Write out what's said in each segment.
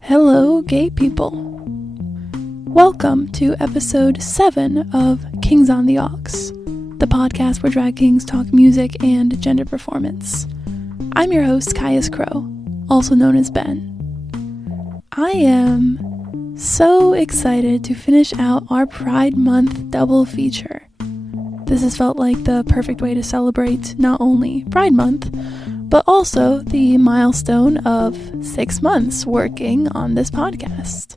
Hello, gay people. Welcome to episode 7 of Kings on the Aux, the podcast where drag kings talk music and gender performance. I'm your host, Caius Crow, also known as Ben. I am so excited to finish out our Pride Month double feature. This has felt like the perfect way to celebrate not only Pride Month, but also the milestone of 6 months working on this podcast.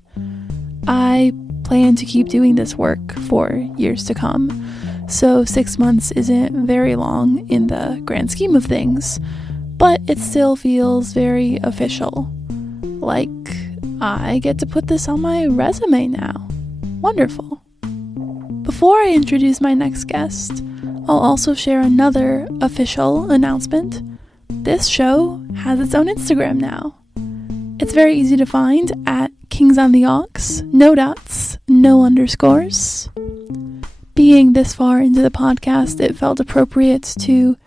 I plan to keep doing this work for years to come, so 6 months isn't very long in the grand scheme of things, but it still feels very official. Like, I get to put this on my resume now. Wonderful. Before I introduce my next guest, I'll also share another official announcement. This show has its own Instagram now. It's very easy to find at Kings on the Aux, no dots, no underscores. Being this far into the podcast, it felt appropriate to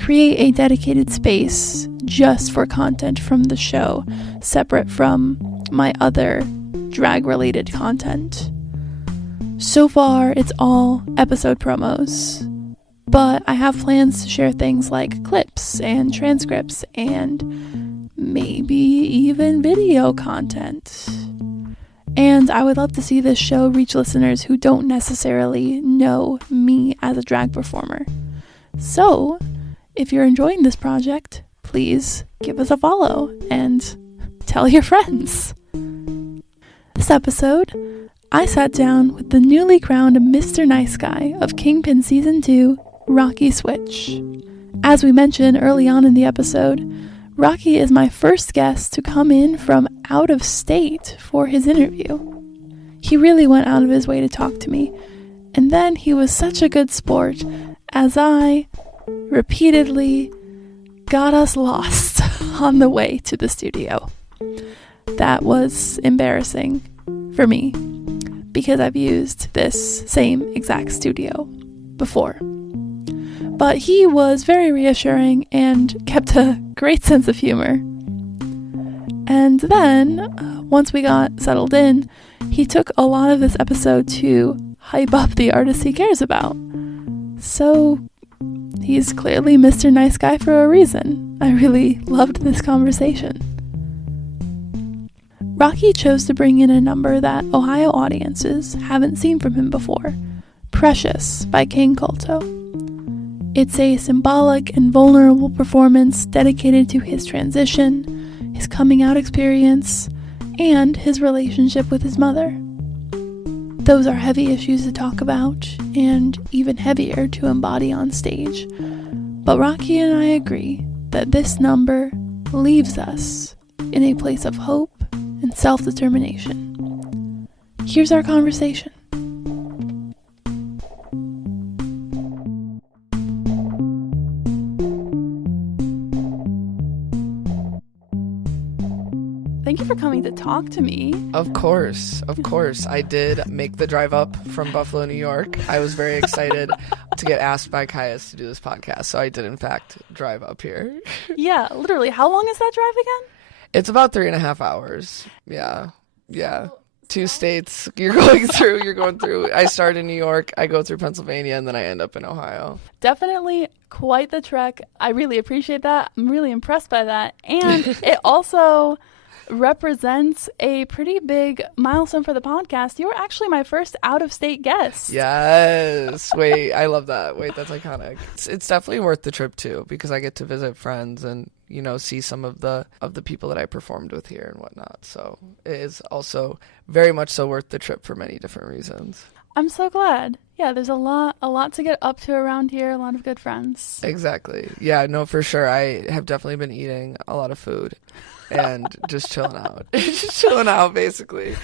create a dedicated space just for content from the show, separate from my other drag-related content. So far, it's all episode promos. But I have plans to share things like clips and transcripts and maybe even video content. And I would love to see this show reach listeners who don't necessarily know me as a drag performer. So, if you're enjoying this project, please give us a follow and tell your friends. This episode, I sat down with the newly crowned Mr. Nice Guy of Kingpin Season 2, Rocky Switch. As we mentioned early on in the episode, Rocky is my first guest to come in from out of state for his interview. He really went out of his way to talk to me, and then he was such a good sport as I repeatedly got us lost on the way to the studio. That was embarrassing for me because I've used this same exact studio before. But he was very reassuring and kept a great sense of humor. And then, once we got settled in, he took a lot of this episode to hype up the artists he cares about. So, he's clearly Mr. Nice Guy for a reason. I really loved this conversation. Rocky chose to bring in a number that Ohio audiences haven't seen from him before, Precious by Cain Culto. It's a symbolic and vulnerable performance dedicated to his transition, his coming out experience, and his relationship with his mother. Those are heavy issues to talk about, and even heavier to embody on stage. But Rocky and I agree that this number leaves us in a place of hope and self-determination. Here's our conversation. Thank you for coming to talk to me. Of course. I did make the drive up from Buffalo, New York. I was very excited to get asked by Caius to do this podcast, so I did in fact drive up here. Yeah, literally. How long is that drive again? It's about 3.5 hours. Yeah. 2 states you're going through. I start in New York, I go through Pennsylvania, and then I end up in Ohio. Definitely quite the trek. I really appreciate that. I'm really impressed by that. And it also represents a pretty big milestone for the podcast. You were actually my first out-of-state guest. Yes. Wait, I love that. Wait, that's iconic. It's definitely worth the trip too, because I get to visit friends and, you know, see some of the people that I performed with here and whatnot. So it is also very much so worth the trip for many different reasons. I'm so glad. Yeah, there's a lot to get up to around here, a lot of good friends. Exactly. Yeah, no, for sure. I have definitely been eating a lot of food and just chilling out. Just chilling out, basically.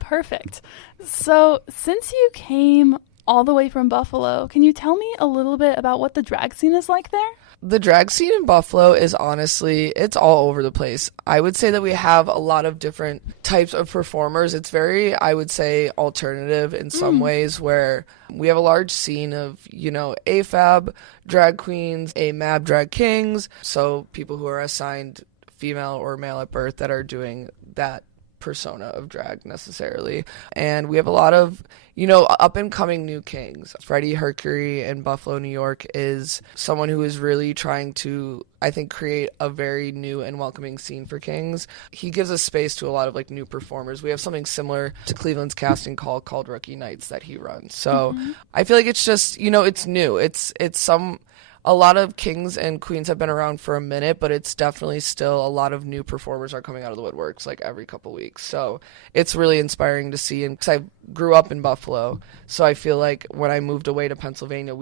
Perfect. So, since you came all the way from Buffalo, can you tell me a little bit about what the drag scene is like there? The drag scene in Buffalo is honestly, it's all over the place. I would say that we have a lot of different types of performers. It's very, I would say, alternative in some ways, where we have a large scene of, you know, AFAB drag queens, AMAB drag kings, so people who are assigned female or male at birth that are doing that persona of drag necessarily. And we have a lot of, up and coming new kings. Freddie Mercury in Buffalo, New York is someone who is really trying to, I think, create a very new and welcoming scene for kings. He gives a space to a lot of like new performers. We have something similar to Cleveland's casting call called Rookie Nights that he runs. So I feel like it's just, it's new. It's a lot of kings and queens have been around for a minute, but it's definitely still a lot of new performers are coming out of the woodworks like every couple weeks. So it's really inspiring to see. And because I grew up in Buffalo, so I feel like when I moved away to Pennsylvania,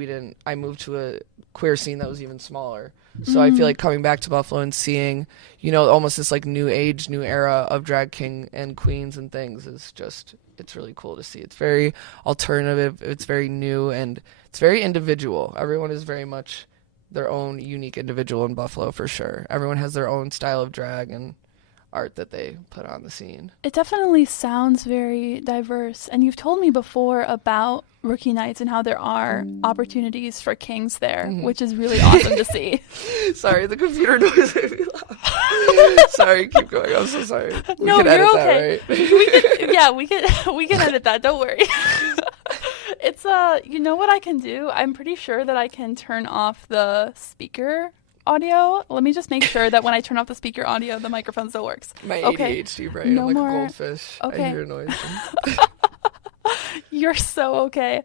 I moved to a queer scene that was even smaller. So I feel like coming back to Buffalo and seeing, almost this like new age, new era of drag king and queens and things is just, it's really cool to see. It's very alternative. It's very new and it's very individual. Everyone is very much their own unique individual in Buffalo for sure. Everyone has their own style of drag and art that they put on the scene. It definitely sounds very diverse. And you've told me before about Rookie Nights and how there are opportunities for kings there, which is really awesome to see. Sorry, the computer noise made me laugh. Sorry, keep going. I'm so sorry. No, you're okay. That, right? we can edit that. Don't worry. It's you know what I can do? I'm pretty sure that I can turn off the speaker audio. Let me just make sure that when I turn off the speaker audio, the microphone still works. My ADHD brain, I'm like a goldfish. Okay. I hear noise. You're so okay.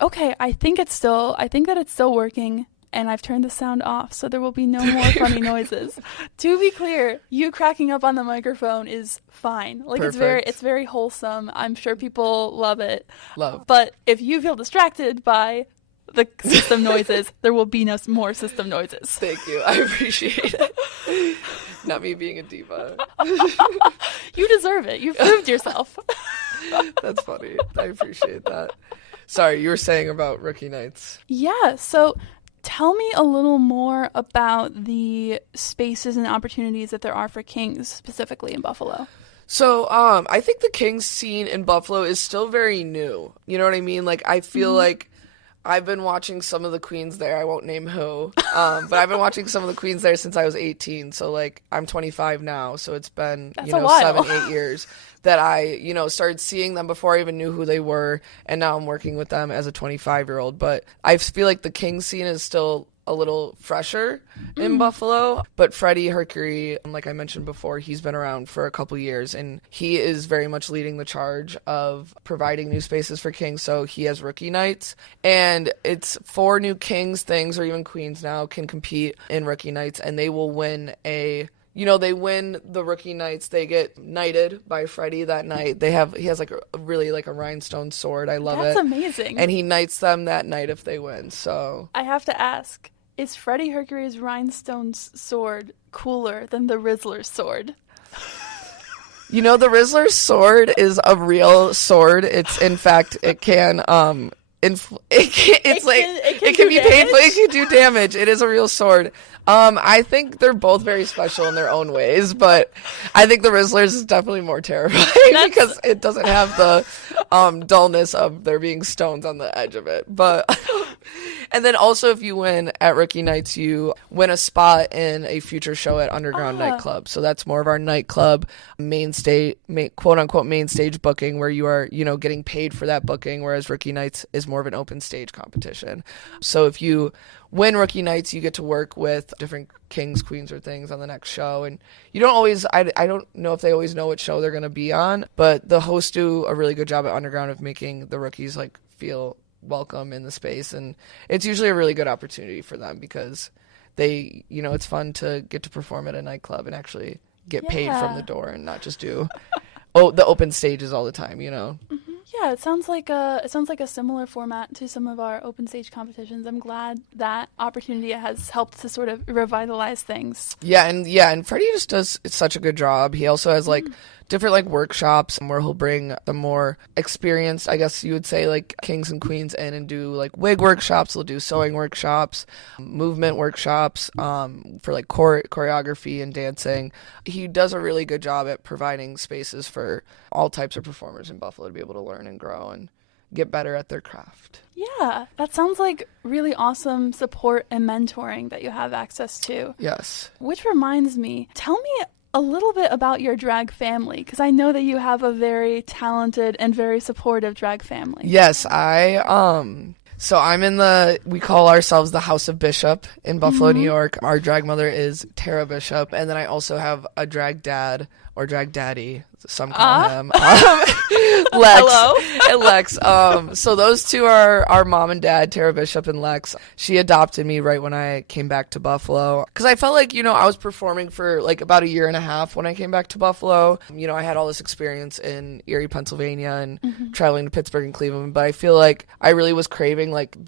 Okay, I think that it's still working, and I've turned the sound off, so there will be no more funny noises. To be clear, you cracking up on the microphone is fine. Like Perfect. it's very wholesome. I'm sure people love it. Love. But if you feel distracted by the system noises, there will be no more system noises. Thank you. I appreciate it. Not me being a diva. You deserve it. You've proved yourself. That's funny. I appreciate that. Sorry, you were saying about Rookie Nights. Yeah, so tell me a little more about the spaces and opportunities that there are for kings, specifically in Buffalo. So, I think the kings scene in Buffalo is still very new. You know what I mean? Like, I feel like I've been watching some of the queens there. I won't name who, but I've been watching some of the queens there since I was 18. So, like, I'm 25 now. So it's been, That's a while. 7-8 years that I, started seeing them before I even knew who they were. And now I'm working with them as a 25-year-old. But I feel like the king scene is still a little fresher in Buffalo, but Freddie Mercury, like I mentioned before, he's been around for a couple years and he is very much leading the charge of providing new spaces for kings. So he has Rookie Nights, and it's 4 new kings things or even queens now can compete in Rookie Nights, and they will win they win the Rookie Nights. They get knighted by Freddie that night. He has like a really like a rhinestone sword. I love it. That's amazing. And he knights them that night if they win. So I have to ask, is Freddie Mercury's rhinestone sword cooler than the Rizzler's sword? The Rizzler's sword is a real sword. It's in fact it can it can be painful. It can do damage. It is a real sword. I think they're both very special in their own ways, but I think the Rizzler's is definitely more terrifying because it doesn't have the dullness of there being stones on the edge of it. But and then also if you win at Rookie Nights, you win a spot in a future show at Underground Nightclub. So that's more of our nightclub quote unquote main stage booking where you are, getting paid for that booking, whereas Rookie Nights is more of an open stage competition. So if you win Rookie Nights, you get to work with different kings, queens, or things on the next show. And you don't always, I don't know if they always know what show they're going to be on, but the hosts do a really good job at Underground of making the rookies like feel welcome in the space. And it's usually a really good opportunity for them because they, it's fun to get to perform at a nightclub and actually get paid from the door and not just do the open stages all the time, Yeah, it sounds like a similar format to some of our open stage competitions. I'm glad that opportunity has helped to sort of revitalize things. Yeah, and Freddie just does such a good job. He also has like different like workshops where he'll bring the more experienced, I guess you would say, like kings and queens in and do like wig workshops. He'll do sewing workshops, movement workshops for like choreography and dancing. He does a really good job at providing spaces for all types of performers in Buffalo to be able to learn and grow and get better at their craft. Yeah, that sounds like really awesome support and mentoring that you have access to. Yes. Which reminds me, tell me a little bit about your drag family, because I know that you have a very talented and very supportive drag family. Yes, so I'm we call ourselves the House of Bishop in Buffalo, New York. Our drag mother is Tara Bishop, and then I also have a drag dad or drag daddy, some call him, Lex. Hello? And Lex. So those two are our mom and dad, Tara Bishop and Lex. She adopted me right when I came back to Buffalo, because I felt like, I was performing for like about a year and a half when I came back to Buffalo. I had all this experience in Erie, Pennsylvania, and traveling to Pittsburgh and Cleveland, but I feel like I really was craving like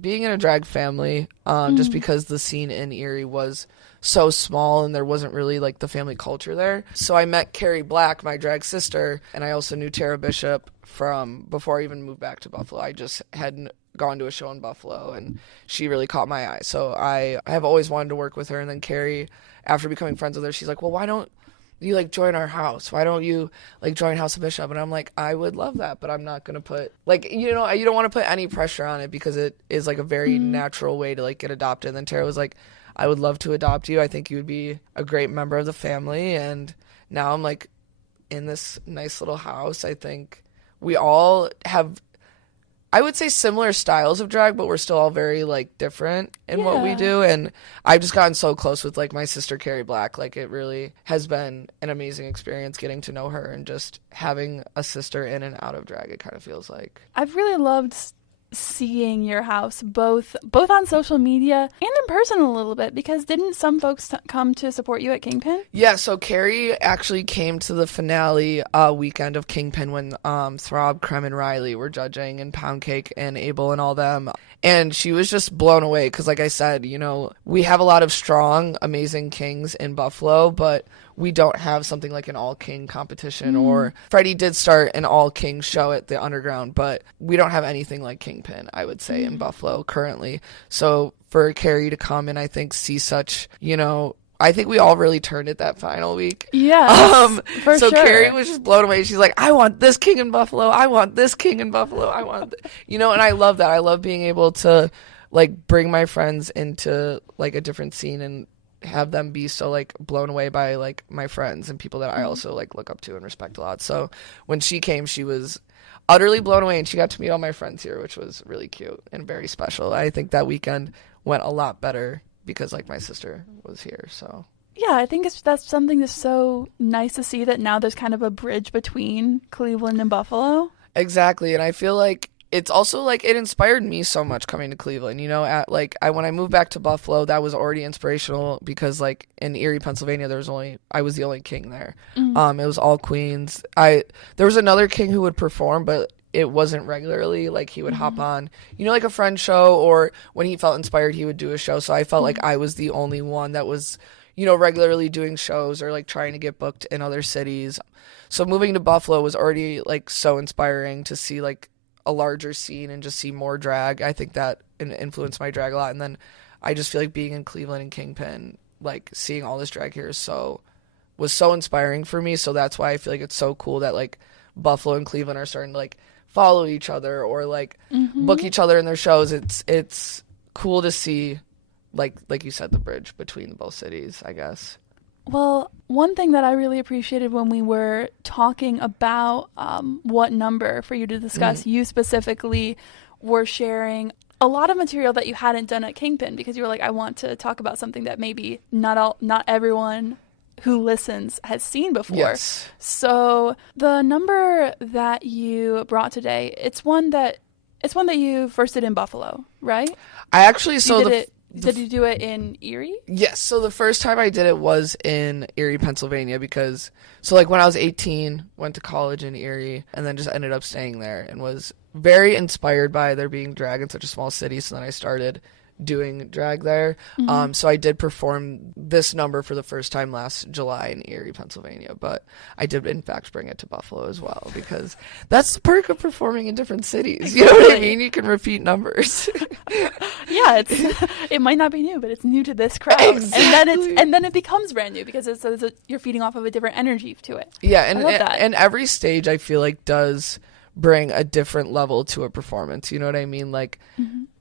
being in a drag family, just because the scene in Erie was so small and there wasn't really like the family culture there. So I met Carrie Black, my drag sister, and I also knew Tara Bishop from before I even moved back to Buffalo. I just hadn't gone to a show in Buffalo, and she really caught my eye. So I have always wanted to work with her. And then Carrie, after becoming friends with her, she's like, well, why don't you like join our house? Why don't you like join House of Bishop? And I'm like, I would love that, but I'm not going to put like, you don't want to put any pressure on it, because it is like a very natural way to like get adopted. And then Tara was like, I would love to adopt you. I think you would be a great member of the family. And now I'm like in this nice little house. I think we all have, I would say, similar styles of drag, but we're still all very like different in what we do. And I've just gotten so close with like my sister Carrie Black. Like it really has been an amazing experience getting to know her and just having a sister in and out of drag, it kind of feels like. I've really loved seeing your house both on social media and in person a little bit, because didn't some folks come to support you at Kingpin? Yeah, so Carrie actually came to the finale weekend of Kingpin when Throb, Creme, and Riley were judging, and Pound Cake and Abel and all them. And she was just blown away because, like I said, we have a lot of strong, amazing kings in Buffalo, but we don't have something like an all-king competition, or Freddie did start an all-king show at the Underground, but we don't have anything like Kingpin, I would say, in Buffalo currently. So for Carrie to come and I think see such, I think we all really turned it that final week. Yeah, for so sure. Carrie was just blown away. She's like, I want this king in Buffalo. I want this king in Buffalo. I want, and I love that. I love being able to like bring my friends into like a different scene and have them be so like blown away by like my friends and people that I also like look up to and respect a lot. So when she came, she was utterly blown away, and she got to meet all my friends here, which was really cute and very special. I think that weekend went a lot better because like my sister was here. So yeah, I think that's something that's so nice to see, that now there's kind of a bridge between Cleveland and Buffalo. Exactly. And I feel like it's also like it inspired me so much coming to Cleveland, when I moved back to Buffalo, that was already inspirational because like in Erie, Pennsylvania, I was the only king there. It was all queens. There was another king who would perform, but it wasn't regularly. Like he would hop on, like a friend show, or when he felt inspired, he would do a show. So I felt like I was the only one that was, regularly doing shows or like trying to get booked in other cities. So moving to Buffalo was already like so inspiring to see like a larger scene and just see more drag. I think that influenced my drag a lot. And then I just feel like being in Cleveland and Kingpin, like seeing all this drag here was so inspiring for me. So that's why I feel like it's so cool that like Buffalo and Cleveland are starting to like follow each other or like book each other in their shows. It's cool to see like you said, the bridge between both cities, I guess. Well, one thing that I really appreciated when we were talking about what number for you to discuss, you specifically were sharing a lot of material that you hadn't done at Kingpin, because you were like, I want to talk about something that maybe not everyone who listens has seen before. Yes. So the number that you brought today, it's one that you first did in Buffalo, right? I actually Did you do it in Erie? Yes. So the first time I did it was in Erie, Pennsylvania, because when I was 18, went to college in Erie and then just ended up staying there and was very inspired by there being drag in such a small city. So then I started doing drag there. So I did perform this number for the first time last July in Erie, Pennsylvania, but I did in fact bring it to Buffalo as well, because that's the perk of performing in different cities. You know what I mean? You can repeat numbers. Yeah, it might not be new, but it's new to this crowd. Exactly. And then it becomes brand new because you're feeding off of a different energy to it. Yeah, I love that. and every stage I feel like does bring a different level to a performance. You know what I mean? Like,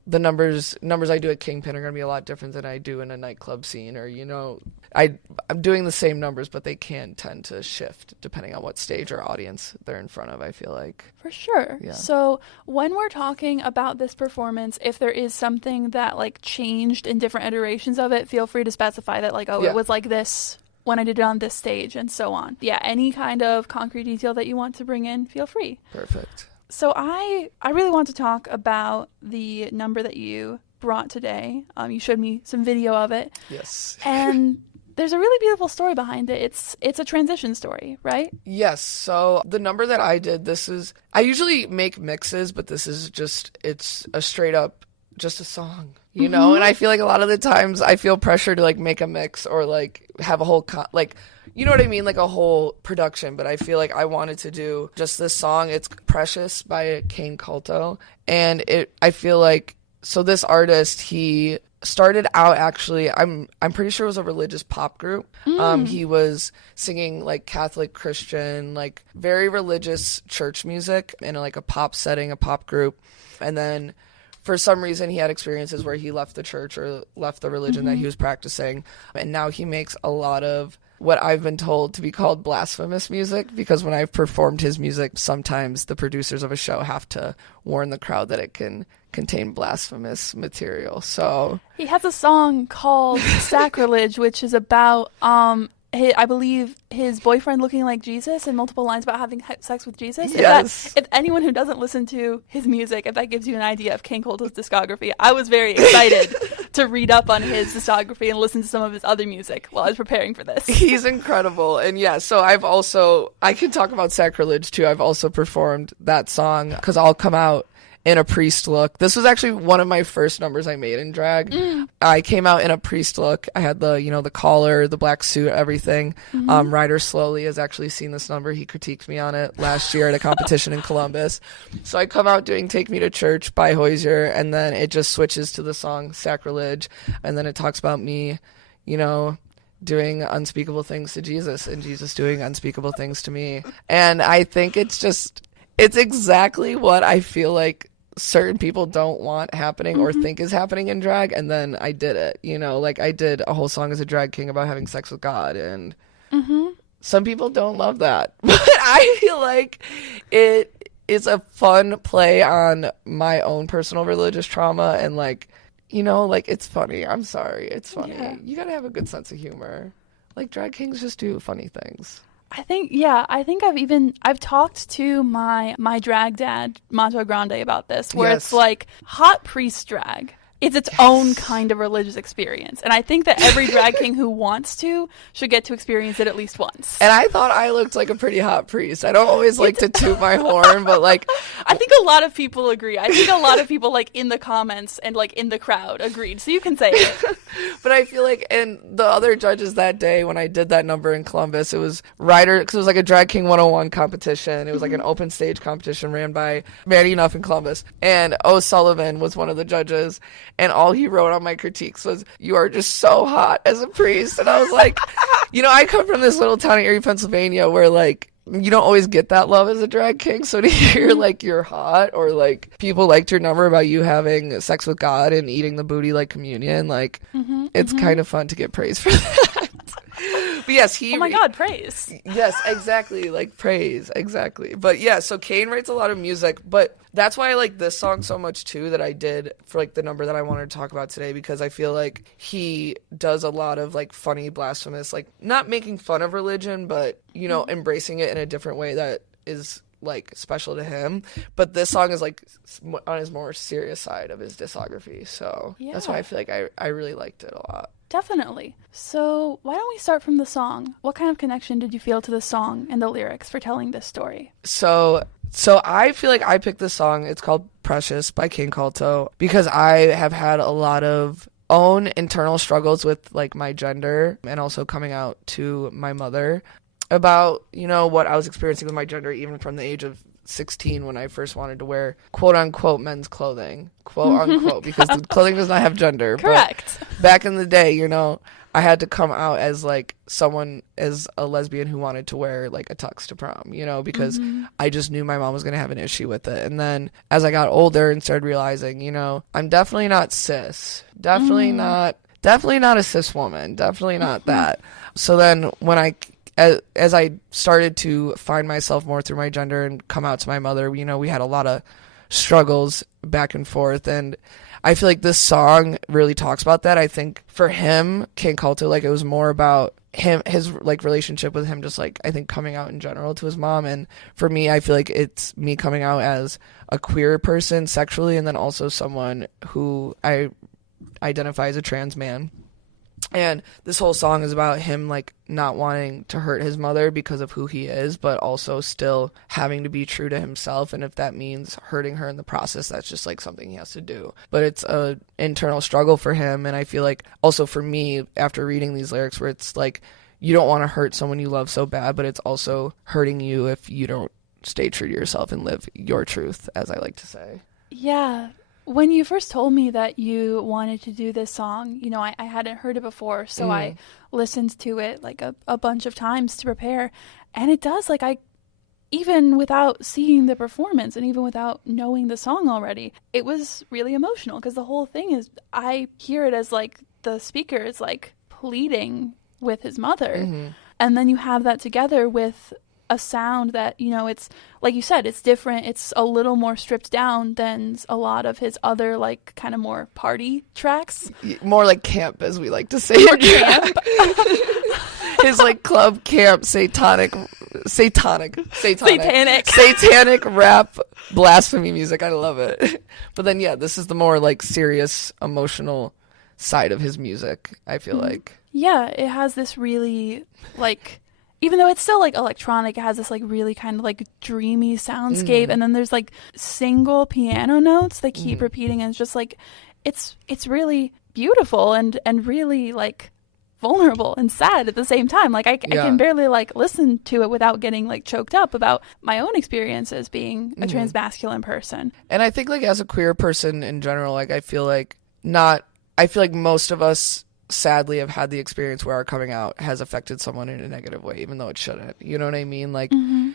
the numbers I do at Kingpin are going to be a lot different than I do in a nightclub scene, or, you know, I'm doing the same numbers, but they can tend to shift depending on what stage or audience they're in front of, I feel like. For sure. Yeah. So when we're talking about this performance, if there is something that like changed in different iterations of it, feel free to specify that, like, it was like this when I did it on this stage and so on. Yeah, any kind of concrete detail that you want to bring in, feel free. Perfect. So I really want to talk about the number that you brought today. You showed me some video of it. Yes. And there's a really beautiful story behind it. It's a transition story, right? Yes. So the number that I did, I usually make mixes, but it's a straight up just a song, you know? And I feel like a lot of the times I feel pressure to like make a mix or like have a whole you know what I mean? Like a whole production, but I feel like I wanted to do just this song. It's Precious by Cain Culto. And I feel like, so this artist, he started out actually, I'm pretty sure it was a religious pop group. He was singing like Catholic, Christian, like very religious church music in like a pop setting, a pop group. And then for some reason he had experiences where he left the church or left the religion that he was practicing. And now he makes a lot of what I've been told to be called blasphemous music, because when I've performed his music, sometimes the producers of a show have to warn the crowd that it can contain blasphemous material. So he has a song called Sacrilege, which is about I believe his boyfriend looking like Jesus, and multiple lines about having sex with Jesus. Yes. If anyone who doesn't listen to his music, if that gives you an idea of Cain Culto's discography, I was very excited to read up on his discography and listen to some of his other music while I was preparing for this. He's incredible. And yeah, so I can talk about Sacrilege too. I've also performed that song because I'll come out in a priest look. This was actually one of my first numbers I made in drag. I came out in a priest look. I had the collar, the black suit, everything. Ryder Slowly has actually seen this number. He critiqued me on it last year at a competition in Columbus. So I come out doing Take Me to Church by Hozier, and then it just switches to the song Sacrilege, and then it talks about me, you know, doing unspeakable things to Jesus and Jesus doing unspeakable things to me. And I think it's exactly what I feel like certain people don't want happening or think is happening in drag. And then I did it, you know, like I did a whole song as a drag king about having sex with God. And some people don't love that. But I feel like it is a fun play on my own personal religious trauma. And like, you know, like it's funny. I'm sorry. It's funny. Yeah. You got to have a good sense of humor. Like drag kings just do funny things. I think I've talked to my drag dad, Mato Grande, about this, where it's like hot priest drag. It's its own kind of religious experience. And I think that every drag king who wants to should get to experience it at least once. And I thought I looked like a pretty hot priest. I don't always like to toot my horn, but like... I think a lot of people agree. I think a lot of people like in the comments and like in the crowd agreed. So you can say it. But I feel like, and the other judges that day when I did that number in Columbus, it was Ryder, because it was like a Drag King 101 competition. It was like an open stage competition ran by Manny Enough in Columbus. And O'Sullivan was one of the judges. And all he wrote on my critiques was, "You are just so hot as a priest." And I was like, you know, I come from this little town in Erie, Pennsylvania, where like, you don't always get that love as a drag king. So to hear like you're hot, or like people liked your number about you having sex with God and eating the booty like communion, like it's kind of fun to get praise for that. But yes, oh my God, praise. Yes, exactly. Like praise. Exactly. But yeah, so Cain writes a lot of music, but that's why I like this song so much too, that I did for like the number that I wanted to talk about today, because I feel like he does a lot of like funny, blasphemous, like not making fun of religion, but you know, embracing it in a different way that is like special to him. But this song is like on his more serious side of his discography. So that's why I feel like I really liked it a lot. Definitely. So why don't we start from the song? What kind of connection did you feel to the song and the lyrics for telling this story? So I feel like I picked this song. It's called Precious by Cain Culto, because I have had a lot of own internal struggles with like my gender, and also coming out to my mother about, you know, what I was experiencing with my gender, even from the age of 16 when I first wanted to wear quote unquote men's clothing, quote unquote, because the clothing does not have gender. Correct. But back in the day, you know, I had to come out as like someone, as a lesbian who wanted to wear like a tux to prom, you know, because I just knew my mom was going to have an issue with it. And then as I got older and started realizing, you know, I'm definitely not cis, definitely not a cis woman, definitely not that. So then when as I started to find myself more through my gender and come out to my mother, you know, we had a lot of struggles back and forth, and I feel like this song really talks about that. I think for him, Cain Culto, like it was more about him, his like relationship with him, just like I think coming out in general to his mom. And for me, I feel like it's me coming out as a queer person sexually, and then also someone who I identify as a trans man. And this whole song is about him like not wanting to hurt his mother because of who he is, but also still having to be true to himself. And if that means hurting her in the process, that's just like something he has to do. But it's a internal struggle for him. And I feel like also for me, after reading these lyrics, where it's like you don't want to hurt someone you love so bad, but it's also hurting you if you don't stay true to yourself and live your truth, as I like to say. Yeah. When you first told me that you wanted to do this song, you know, I hadn't heard it before, so I listened to it like a bunch of times to prepare. And it does, like, even without seeing the performance and even without knowing the song already, it was really emotional, because the whole thing is, I hear it as like the speaker is like pleading with his mother. And then you have that together with a sound that, you know, it's like you said, it's different. It's a little more stripped down than a lot of his other like kind of more party tracks. More like camp, as we like to say. More camp. His like club camp satanic rap blasphemy music. I love it. But then yeah, this is the more like serious emotional side of his music, I feel like. Yeah, it has this really like, even though it's still like electronic, it has this like really kind of like dreamy soundscape, and then there's like single piano notes that keep repeating, and it's just like it's really beautiful and really like vulnerable and sad at the same time. Like I can barely like listen to it without getting like choked up about my own experience as being a transmasculine person. And I think like as a queer person in general, like I feel like most of us sadly have had the experience where our coming out has affected someone in a negative way, even though it shouldn't. You know what I mean? Like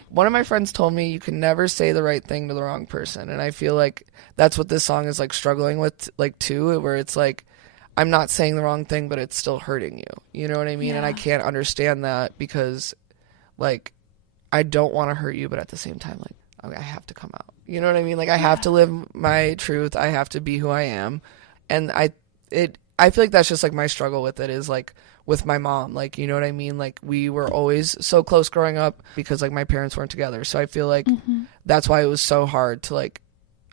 one of my friends told me you can never say the right thing to the wrong person. And I feel like that's what this song is like struggling with, like too, where it's like, I'm not saying the wrong thing, but it's still hurting you. You know what I mean? Yeah. And I can't understand that because like, I don't want to hurt you, but at the same time, like, okay, I have to come out. You know what I mean? Like I have to live my truth. I have to be who I am. And I feel like that's just like my struggle with it, is like with my mom, like, you know what I mean? Like we were always so close growing up because like my parents weren't together. So I feel like that's why it was so hard to like,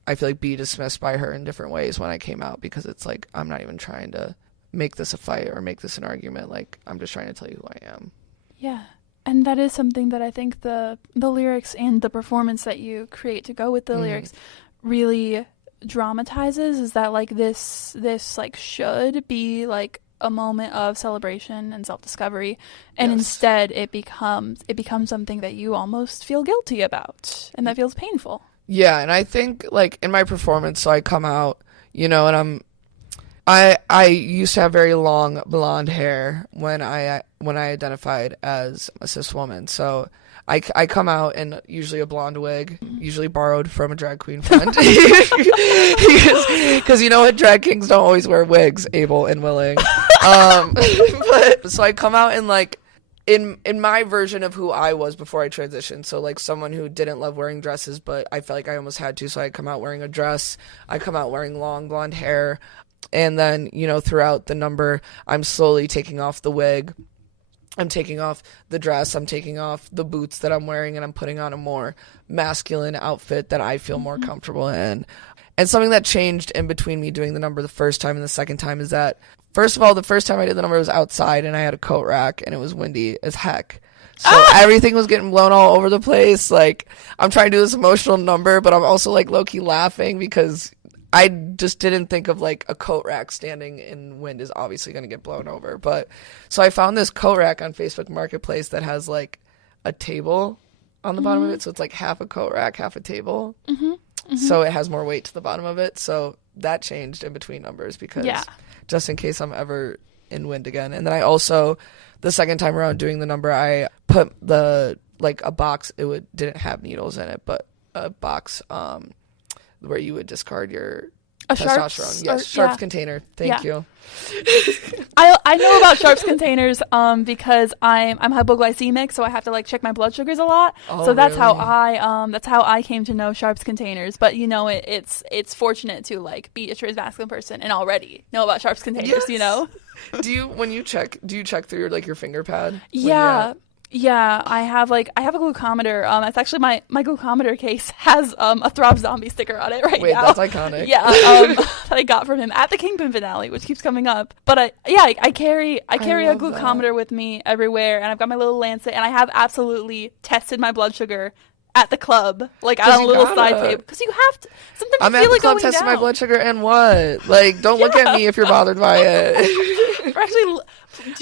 I feel like be dismissed by her in different ways when I came out, because it's like, I'm not even trying to make this a fight or make this an argument. Like I'm just trying to tell you who I am. Yeah. And that is something that I think the lyrics and the performance that you create to go with the lyrics really dramatizes, is that like this like should be like a moment of celebration and self-discovery, and instead it becomes something that you almost feel guilty about, and that feels painful. Yeah. And I think like in my performance, so I come out, you know, and I used to have very long blonde hair when I identified as a cis woman. So I come out in usually a blonde wig, usually borrowed from a drag queen friend. Because you know what? Drag kings don't always wear wigs, able and willing. But so I come out in like, in my version of who I was before I transitioned. So like someone who didn't love wearing dresses, but I felt like I almost had to. So I come out wearing a dress. I come out wearing long blonde hair. And then, you know, throughout the number, I'm slowly taking off the wig. I'm taking off the dress, I'm taking off the boots that I'm wearing, and I'm putting on a more masculine outfit that I feel more comfortable in. And something that changed in between me doing the number the first time and the second time is that, first of all, the first time I did the number was outside and I had a coat rack and it was windy as heck. So everything was getting blown all over the place. Like, I'm trying to do this emotional number, but I'm also like low-key laughing because I just didn't think of like a coat rack standing in wind is obviously going to get blown over. But so I found this coat rack on Facebook Marketplace that has like a table on the bottom of it. So it's like half a coat rack, half a table. Mm-hmm. So it has more weight to the bottom of it. So that changed in between numbers because just in case I'm ever in wind again. And then I also, the second time around doing the number, I put a box. Didn't have needles in it, but a box where you would discard your testosterone. Yes, Sharps container. Thank you. I know about Sharps containers because I'm hypoglycemic, so I have to like check my blood sugars a lot. So that's really? how I came to know Sharps containers. But you know, it's fortunate to like be a transmasculine person and already know about Sharps containers. Yes. You know. Do you check through your finger pad? Yeah, I have a glucometer. It's actually my glucometer case has a Throb Zombie sticker on it right now. Wait, that's iconic. Yeah, that I got from him at the Kingpin finale, which keeps coming up. But I carry a glucometer with me everywhere, and I've got my little lancet, and I have absolutely tested my blood sugar at the club, like on a little side table, because you have to. Sometimes I'm you feel at the like club going testing down. my blood sugar, and what? Like, don't look at me if you're bothered by it. Actually,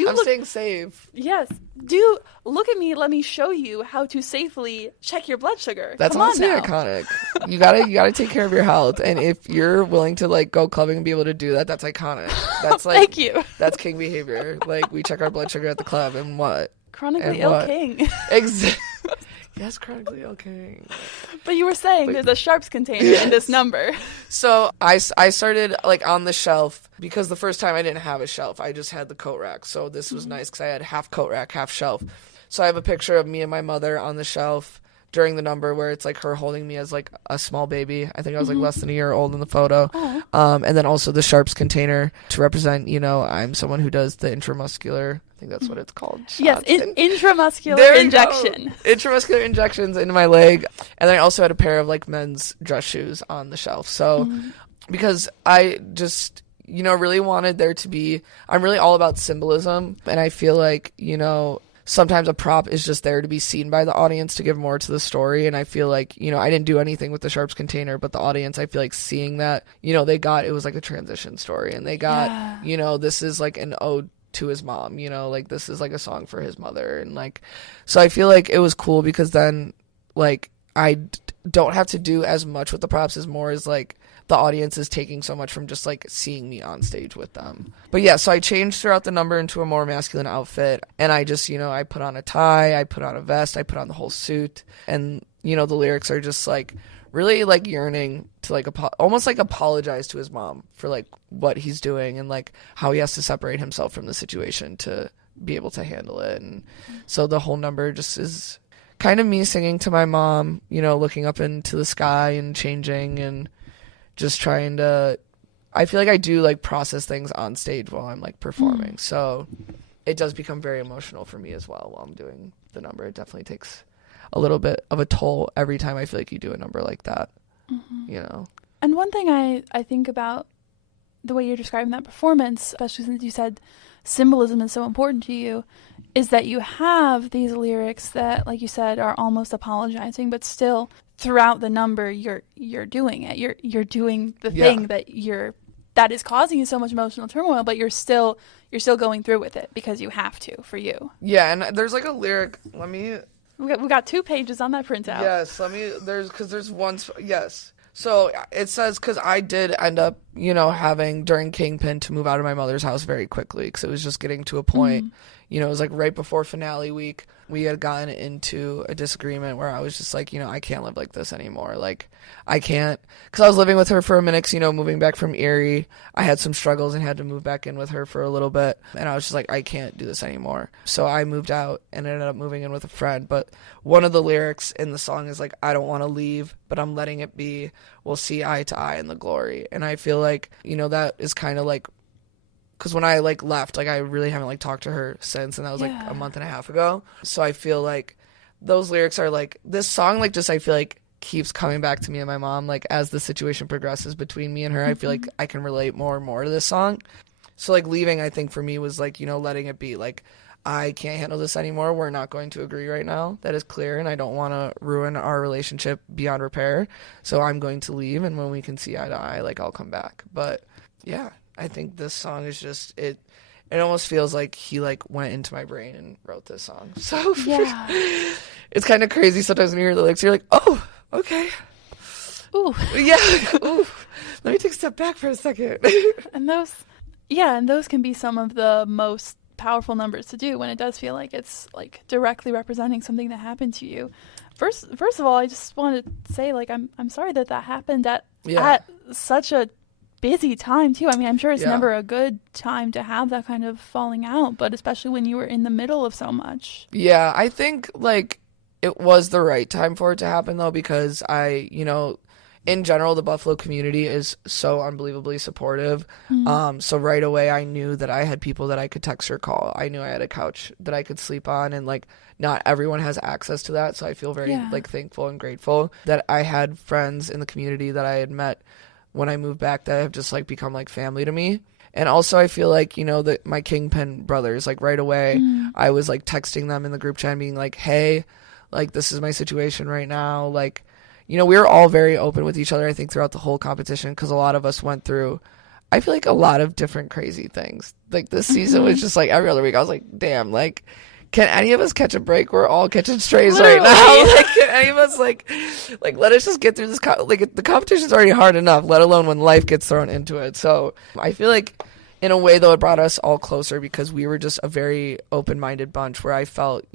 I'm staying safe. Yes. Do look at me. Let me show you how to safely check your blood sugar. That's Come on honestly now. iconic. You gotta take care of your health, and if you're willing to like go clubbing and be able to do that, that's iconic. That's like Thank you. That's king behavior. Like we check our blood sugar at the club, and what? Chronically ill king. Exactly. Yes, chronically ill king. But you were saying there's a Sharps container in this number. So I started like on the shelf because the first time I didn't have a shelf. I just had the coat rack. So this was nice because I had half coat rack, half shelf. So I have a picture of me and my mother on the shelf during the number where it's like her holding me as like a small baby. I think I was like less than a year old in the photo. And then also the Sharps container to represent, I'm someone who does the intramuscular, I think that's what it's called. Yes, intramuscular injection. Intramuscular injections into my leg. And then I also had a pair of like men's dress shoes on the shelf. So because I just, really wanted there to be, I'm really all about symbolism. And I feel like, sometimes a prop is just there to be seen by the audience to give more to the story. And I feel like, I didn't do anything with the Sharps container, but the audience, I feel like seeing that, it was like a transition story, and they got, this is like an ode to his mom, like this is like a song for his mother. And like, so I feel like it was cool because then like I don't have to do as much with the props as more as like the audience is taking so much from just like seeing me on stage with them. But yeah, so I changed throughout the number into a more masculine outfit, and I just, I put on a tie, I put on a vest, I put on the whole suit, and the lyrics are just like really like yearning to like almost like apologize to his mom for like what he's doing and like how he has to separate himself from the situation to be able to handle it. And so the whole number just is kind of me singing to my mom, looking up into the sky and changing and just trying to, I feel like I do like process things on stage while I'm like performing. So it does become very emotional for me as well while I'm doing the number. It definitely takes a little bit of a toll every time I feel like you do a number like that, And one thing I think about the way you're describing that performance, especially since you said symbolism is so important to you, is that you have these lyrics that, like you said, are almost apologizing, but still throughout the number you're doing it. You're doing the thing that is causing you so much emotional turmoil, but you're still going through with it because you have to for you. Yeah, and there's like a lyric. We got 2 pages on that printout. Yes, there's one. Yes. So it says, because I did end up, having during Kingpin to move out of my mother's house very quickly because it was just getting to a point, it was like right before finale week. We had gotten into a disagreement where I was just like, I can't live like this anymore. Like, I can't, because I was living with her for a minute, because, moving back from Erie, I had some struggles and had to move back in with her for a little bit. And I was just like, I can't do this anymore. So I moved out and ended up moving in with a friend. But one of the lyrics in the song is like, I don't want to leave, but I'm letting it be. We'll see eye to eye in the glory. And I feel like, that is kind of like, because when I like left, like I really haven't like talked to her since, and that was like a month and a half ago. So I feel like those lyrics are like, this song like just I feel like keeps coming back to me and my mom, like as the situation progresses between me and her. I feel like I can relate more and more to this song. So like leaving, I think for me was like, letting it be like, I can't handle this anymore. We're not going to agree right now. That is clear, and I don't want to ruin our relationship beyond repair. So I'm going to leave, and when we can see eye to eye, like I'll come back. But yeah, I think this song is just, it it almost feels like he like went into my brain and wrote this song. So Yeah. it's kind of crazy sometimes when you hear the lyrics, you're like, oh, okay. Ooh. Yeah. Ooh. Let me take a step back for a second. And those can be some of the most powerful numbers to do when it does feel like it's like directly representing something that happened to you. First of all, I just want to say, like, I'm sorry that happened at such a busy time too. I mean, I'm sure it's never a good time to have that kind of falling out, but especially when you were in the middle of so much. Yeah, I think like it was the right time for it to happen though, because in general, the Buffalo community is so unbelievably supportive. So right away, I knew that I had people that I could text or call. I knew I had a couch that I could sleep on, and like not everyone has access to that. So I feel very like thankful and grateful that I had friends in the community that I had met when I moved back that have just like become like family to me. And also I feel like, that my Kingpin brothers, like right away, I was like texting them in the group chat and being like, hey, like this is my situation right now. Like, we were all very open with each other, I think, throughout the whole competition, because a lot of us went through, I feel like, a lot of different crazy things. Like this season was just like every other week. I was like, damn, like, can any of us catch a break? We're all catching strays right now. Like, can any of us like let us just get through this? Like, the competition's already hard enough, let alone when life gets thrown into it. So I feel like, in a way, though, it brought us all closer because we were just a very open-minded bunch. Where I felt,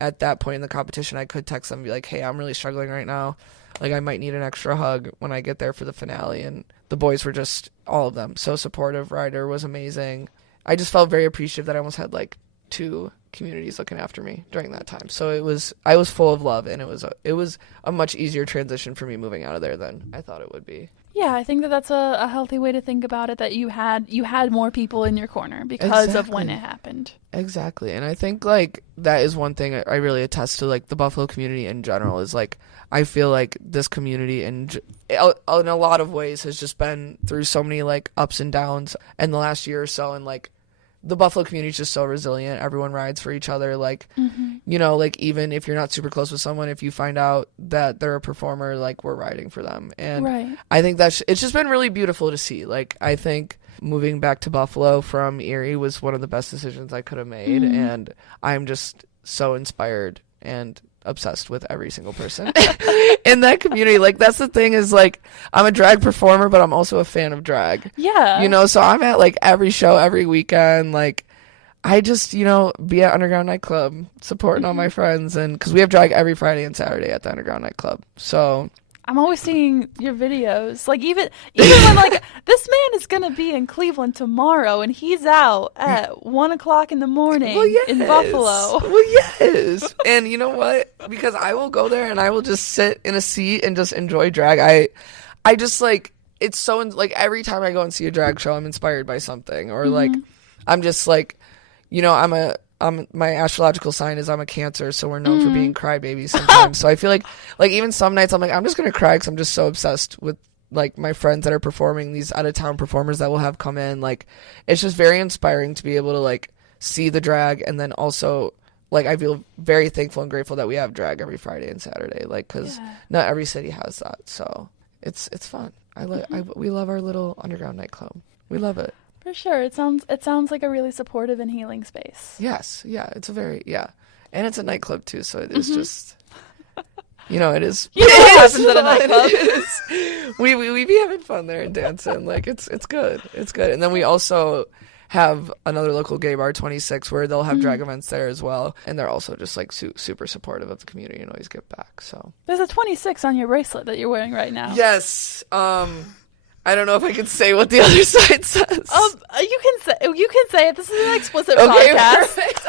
at that point in the competition, I could text them and be like, hey, I'm really struggling right now. Like, I might need an extra hug when I get there for the finale. And the boys were just, all of them, so supportive. Ryder was amazing. I just felt very appreciative that I almost had like 2 communities looking after me during that time. So I was full of love, and it was a much easier transition for me moving out of there than I thought it would be. Yeah, I think that's a healthy way to think about it, that you had more people in your corner because of when it happened. Exactly. And I think like that is one thing I really attest to, like the Buffalo community in general, is like I feel like this community in a lot of ways has just been through so many like ups and downs in the last year or so, and like the Buffalo community is just so resilient. Everyone rides for each other. Like, like even if you're not super close with someone, if you find out that they're a performer, like we're riding for them. And I think it's just been really beautiful to see. Like, I think moving back to Buffalo from Erie was one of the best decisions I could have made. And I'm just so inspired and obsessed with every single person in that community. Like, that's the thing, is like I'm a drag performer, but I'm also a fan of drag. So I'm at like every show every weekend. Like, I just be at Underground Nightclub supporting all my friends, and because we have drag every Friday and Saturday at the Underground Nightclub. So I'm always seeing your videos. Like, even when, like, this man is going to be in Cleveland tomorrow, and he's out at 1:00 in the morning in Buffalo. Well, yes. And you know what? Because I will go there, and I will just sit in a seat and just enjoy drag. I just, like, it's so, like, every time I go and see a drag show, I'm inspired by something. Or, like, I'm just, like, my astrological sign is I'm a Cancer, so we're known for being crybabies sometimes. So I feel like even some nights I'm like, I'm just gonna cry because I'm just so obsessed with like my friends that are performing, these out of town performers that will have come in. Like, it's just very inspiring to be able to like see the drag, and then also like I feel very thankful and grateful that we have drag every Friday and Saturday, like, because not every city has that. So it's fun. We love our little Underground Nightclub. We love it. For sure. It sounds like a really supportive and healing space. Yes. Yeah. It's a very, and it's a nightclub too. So it is just, it is. What happens at a nightclub? We be having fun there and dancing. Like, it's good. It's good. And then we also have another local gay bar, 26, where they'll have drag events there as well. And they're also just like super supportive of the community and always give back. So there's a 26 on your bracelet that you're wearing right now. Yes. I don't know if I can say what the other side says. You can say it. This is an explicit podcast. Perfect.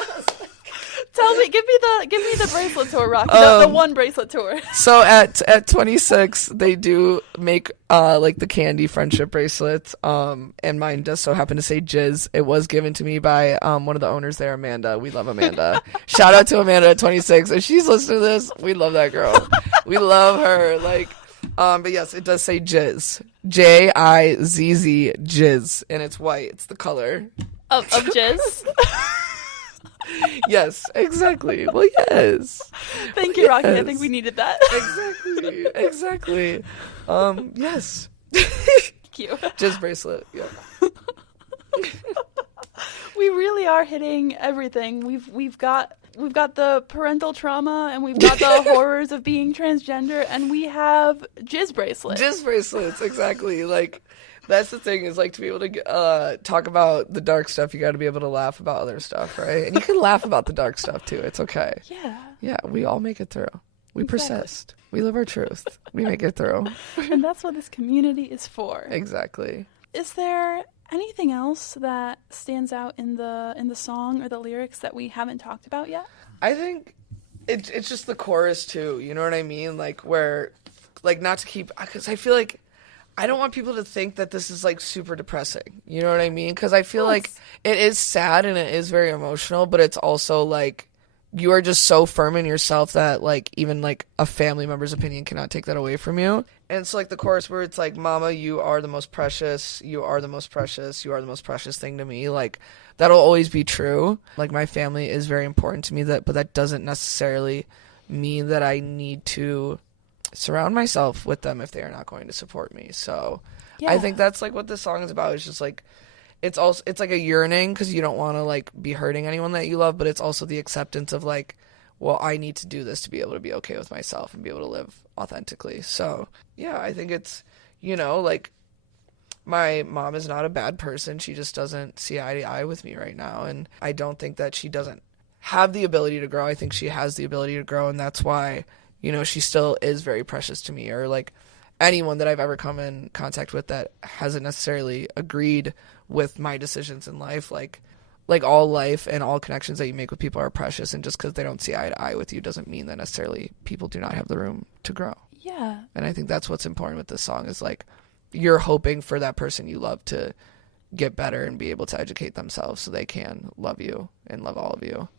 Tell me, give me the bracelet tour, Rocky. The one bracelet tour. So at 26, they do make like the candy friendship bracelets. And mine does so happen to say Jizz. It was given to me by one of the owners there, Amanda. We love Amanda. Shout out to Amanda at 26. If she's listening to this, we love that girl. We love her. Like. But yes, it does say Jizz. Jizz, Jizz, and it's white. It's the color of Jizz. Yes, exactly. Well, yes. Thank you, Rocky. I think we needed that. Exactly. Yes. Thank you. Jizz bracelet. Yeah. We really are hitting everything. We've got the parental trauma, and we've got the horrors of being transgender, and we have jizz bracelets. Jizz bracelets, exactly. Like, that's the thing, is like, to be able to talk about the dark stuff, you got to be able to laugh about other stuff, right? And you can laugh about the dark stuff too. It's okay. Yeah. Yeah, we all make it through. We persist. We live our truth. We make it through. And that's what this community is for. Exactly. Is there anything else that stands out in the song or the lyrics that we haven't talked about yet? I think it's just the chorus too. You know what I mean? Like, where, like, not to keep, because I feel like I don't want people to think that this is like super depressing. You know what I mean? Because I feel like it is sad and it is very emotional, but it's also like, you are just so firm in yourself that, like, even, like, a family member's opinion cannot take that away from you. And it's, like, the chorus where it's, like, Mama, you are the most precious. You are the most precious. You are the most precious thing to me. Like, that'll always be true. Like, my family is very important to me, but that doesn't necessarily mean that I need to surround myself with them if they are not going to support me. So yeah. I think that's, like, what this song is about. It's just, like, it's like a yearning, because you don't want to, like, be hurting anyone that you love, but it's also the acceptance of, like, well, I need to do this to be able to be okay with myself and be able to live authentically. So yeah, I think it's, you know, like, my mom is not a bad person. She just doesn't see eye to eye with me right now, and I don't think that she doesn't have the ability to grow. I think she has the ability to grow, and that's why, you know, she still is very precious to me. Or, like, anyone that I've ever come in contact with that hasn't necessarily agreed with my decisions in life, like all life and all connections that you make with people are precious, and just because they don't see eye to eye with you doesn't mean that necessarily people do not have the room to grow. Yeah. And I think that's what's important with this song, is, like, you're hoping for that person you love to get better and be able to educate themselves so they can love you and love all of you.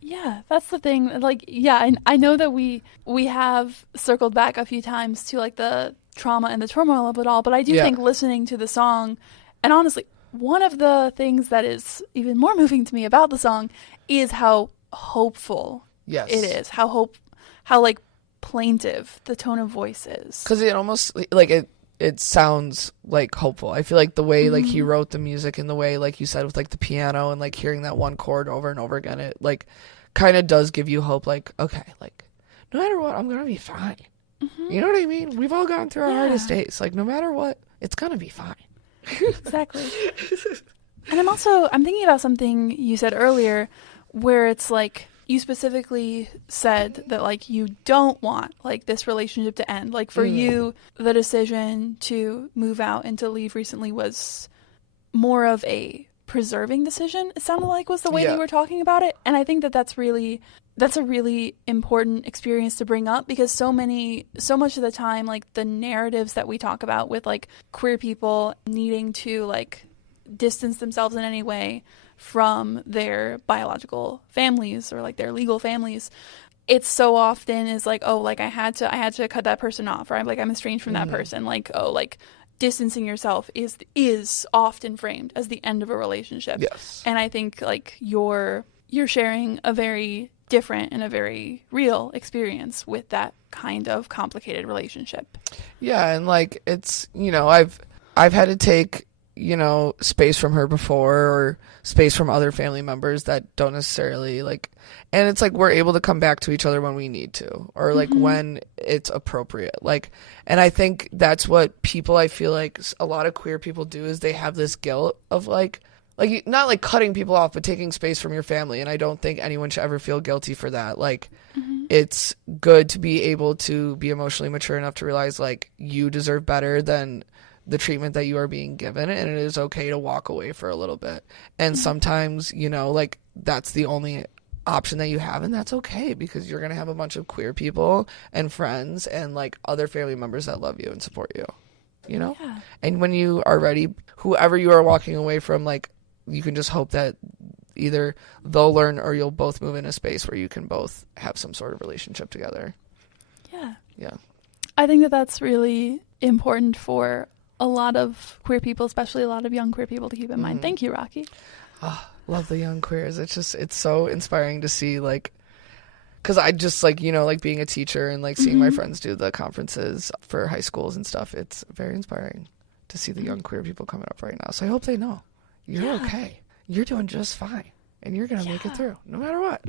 Yeah, that's the thing. Like, yeah, and I know that we have circled back a few times to, like, the trauma and the turmoil of it all, but I do think listening to the song, and honestly, one of the things that is even more moving to me about the song is how hopeful it is. How like, plaintive the tone of voice is. Because it almost, like, it sounds, like, hopeful. I feel like the way, like, he wrote the music, and the way, like you said, with, like, the piano and, like, hearing that one chord over and over again, it, like, kind of does give you hope. Like, okay, like, no matter what, I'm gonna be fine. You know what I mean? We've all gone through our hardest days. Like, no matter what, it's gonna be fine. Exactly. And I'm thinking about something you said earlier, where it's like, you specifically said that, like, you don't want, like, this relationship to end. Like, for you, the decision to move out and to leave recently was more of a preserving decision, it sounded like, was the way that you were talking about it. And I think that that's a really important experience to bring up, because so much of the time, like, the narratives that we talk about with, like, queer people needing to, like, distance themselves in any way from their biological families or, like, their legal families, it's so often is like, oh, like, I had to cut that person off, or I'm estranged from that person. Like, oh, like, distancing yourself is often framed as the end of a relationship. Yes. And I think, like, you're sharing a very different and a very real experience with that kind of complicated relationship. Yeah, and, like, it's, you know, I've had to take, you know, space from her before, or space from other family members that don't necessarily, like, and it's like, we're able to come back to each other when we need to, or, like, when it's appropriate. Like, and I think that's what people, I feel like a lot of queer people do, is they have this guilt of, like, not, like, cutting people off, but taking space from your family. And I don't think anyone should ever feel guilty for that. Like, it's good to be able to be emotionally mature enough to realize, like, you deserve better than the treatment that you are being given, and it is okay to walk away for a little bit. And sometimes, you know, like, that's the only option that you have, and that's okay, because you're gonna have a bunch of queer people and friends and, like, other family members that love you and support you, you know? And when you are ready, whoever you are walking away from, like, you can just hope that either they'll learn, or you'll both move in a space where you can both have some sort of relationship together. Yeah. I think that that's really important for a lot of queer people, especially a lot of young queer people, to keep in mind. Thank you, Rocky. Oh, love the young queers. It's so inspiring to see, like, because I just, like, you know, like, being a teacher and, like, seeing my friends do the conferences for high schools and stuff, it's very inspiring to see the young queer people coming up right now. So I hope they know you're okay. you're doing just fine. And you're going to make it through, no matter what.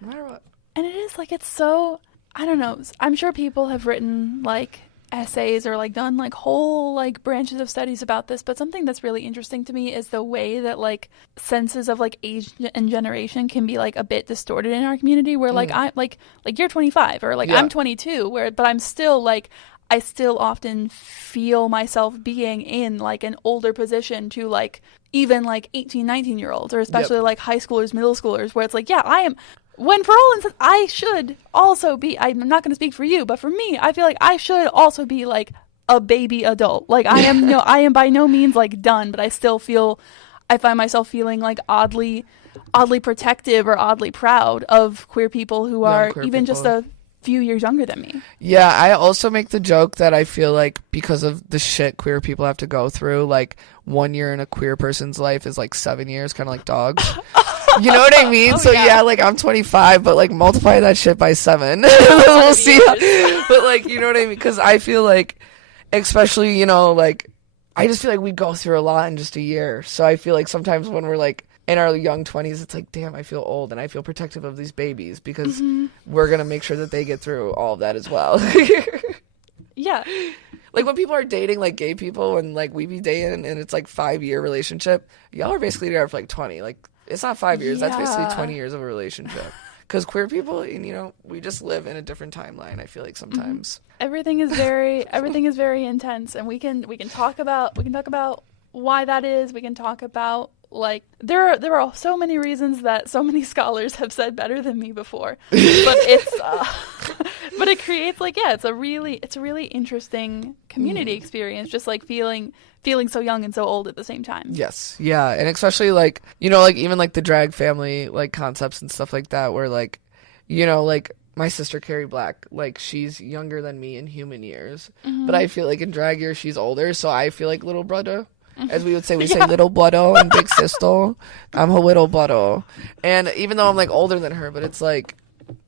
No matter what. And it is, like, it's so, I don't know. I'm sure people have written, like, essays or, like, done, like, whole, like, branches of studies about this. But something that's really interesting to me is the way that, like, senses of, like, age and generation can be, like, a bit distorted in our community. Where, like, I'm, like, you're 25 or, like, I'm 22. But I'm still, like, I still often feel myself being in, like, an older position to, like, even, like, 18, 19-year-olds, or especially, like, high schoolers, middle schoolers, where it's like, yeah, I am, when for all instance, I should also be, I'm not going to speak for you, but for me, I feel like I should also be, like, a baby adult. Like, I am by no means, like, done, but I still feel, I find myself feeling, like, oddly protective or oddly proud of queer people who are even just a few years younger than me. Yeah, I also make the joke that I feel like because of the shit queer people have to go through, like 1 year in a queer person's life is like 7 years, kind of like dogs. You know what I mean? Oh, so yeah, like I'm 25, but like multiply that shit by 7. We'll see. But like, you know what I mean? Because I feel like, especially, you know, like I just feel like we go through a lot in just a year. So I feel like sometimes when we're like in our young 20s, it's like, damn, I feel old and I feel protective of these babies because we're going to make sure that they get through all of that as well. Yeah. Like when people are dating like gay people and like we be dating and it's like 5-year relationship, y'all are basically together for like 20. Like it's not 5 years. That's basically 20 years of a relationship. Because queer people, you know, we just live in a different timeline, I feel like sometimes. Everything is very intense, and we can talk about why that is. We can talk about, like, there are so many reasons that so many scholars have said better than me before, but it's but it creates, like, it's a really interesting community experience, just like feeling so young and so old at the same time. Yes, yeah, and especially like, you know, like even like the drag family like concepts and stuff like that, where like, you know, like my sister Carrie Black, like she's younger than me in human years, but I feel like in drag years she's older, so I feel like little brother. As we would say, we say little brother and big sister. I'm her little brother. And even though I'm like older than her, but it's like,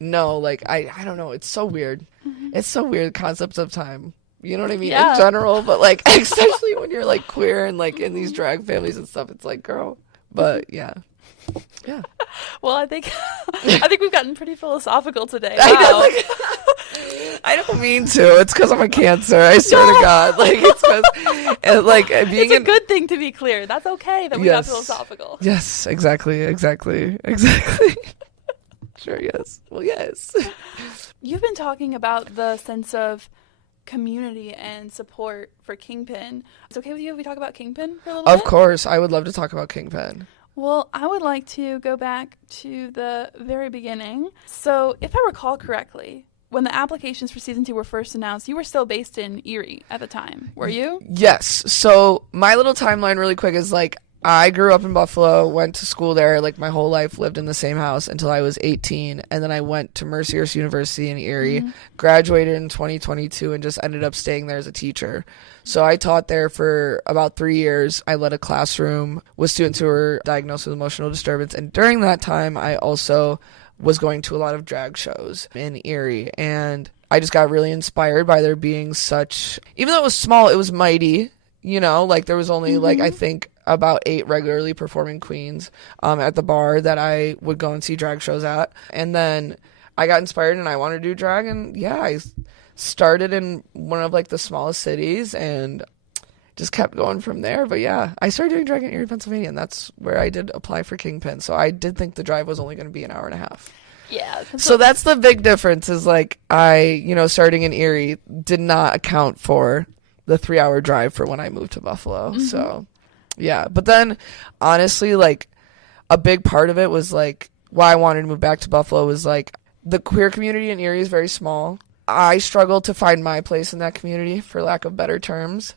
no, like I don't know. It's so weird. It's so weird concepts of time. You know what I mean? In general, but like especially when you're like queer and like in these drag families and stuff, it's like, girl. But yeah. Well, I think we've gotten pretty philosophical today. Wow. I don't mean to. It's because I'm a Cancer. I swear to God. Like it's because, like being. It's a good thing, to be clear. That's okay that we got philosophical. Yes, exactly. Sure. Yes. Well, yes. You've been talking about the sense of community and support for Kingpin. It's okay with you if we talk about Kingpin for a little bit? Of course, I would love to talk about Kingpin. Well, I would like to go back to the very beginning. So, if I recall correctly, when the applications for season 2 were first announced, you were still based in Erie at the time, were you? Yes. So, my little timeline really quick is like, I grew up in Buffalo, went to school there, like my whole life, lived in the same house until I was 18. And then I went to Mercyhurst University in Erie, graduated in 2022, and just ended up staying there as a teacher. So I taught there for about 3 years. I led a classroom with students who were diagnosed with emotional disturbance. And during that time, I also was going to a lot of drag shows in Erie. And I just got really inspired by there being such, even though it was small, it was mighty. You know, like there was only like, I think, about 8 regularly performing queens at the bar that I would go and see drag shows at. And then I got inspired and I wanted to do drag. And yeah, I started in one of like the smallest cities and just kept going from there. But yeah, I started doing drag in Erie, Pennsylvania, and that's where I did apply for Kingpin. So I did think the drive was only going to be an hour and a half. Yeah. So that's the big difference is like I, you know, starting in Erie did not account for the 3-hour drive for when I moved to Buffalo. So yeah. But then honestly, like a big part of it was like why I wanted to move back to Buffalo was like the queer community in Erie is very small. I struggled to find my place in that community, for lack of better terms.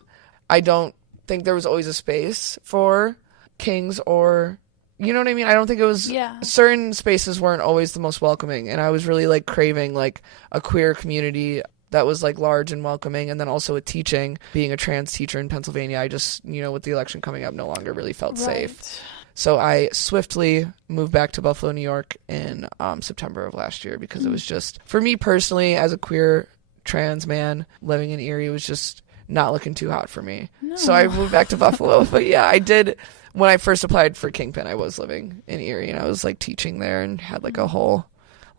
I don't think there was always a space for kings or, you know what I mean? I don't think it was, certain spaces weren't always the most welcoming. And I was really like craving like a queer community that was like large and welcoming. And then also with teaching, being a trans teacher in Pennsylvania, I just, you know, with the election coming up, no longer really felt safe. So I swiftly moved back to Buffalo, New York in September of last year because it was just, for me personally, as a queer trans man living in Erie, it was just not looking too hot for me. No. So I moved back to Buffalo. But yeah, I did. When I first applied for Kingpin, I was living in Erie, and I was like teaching there and had like a whole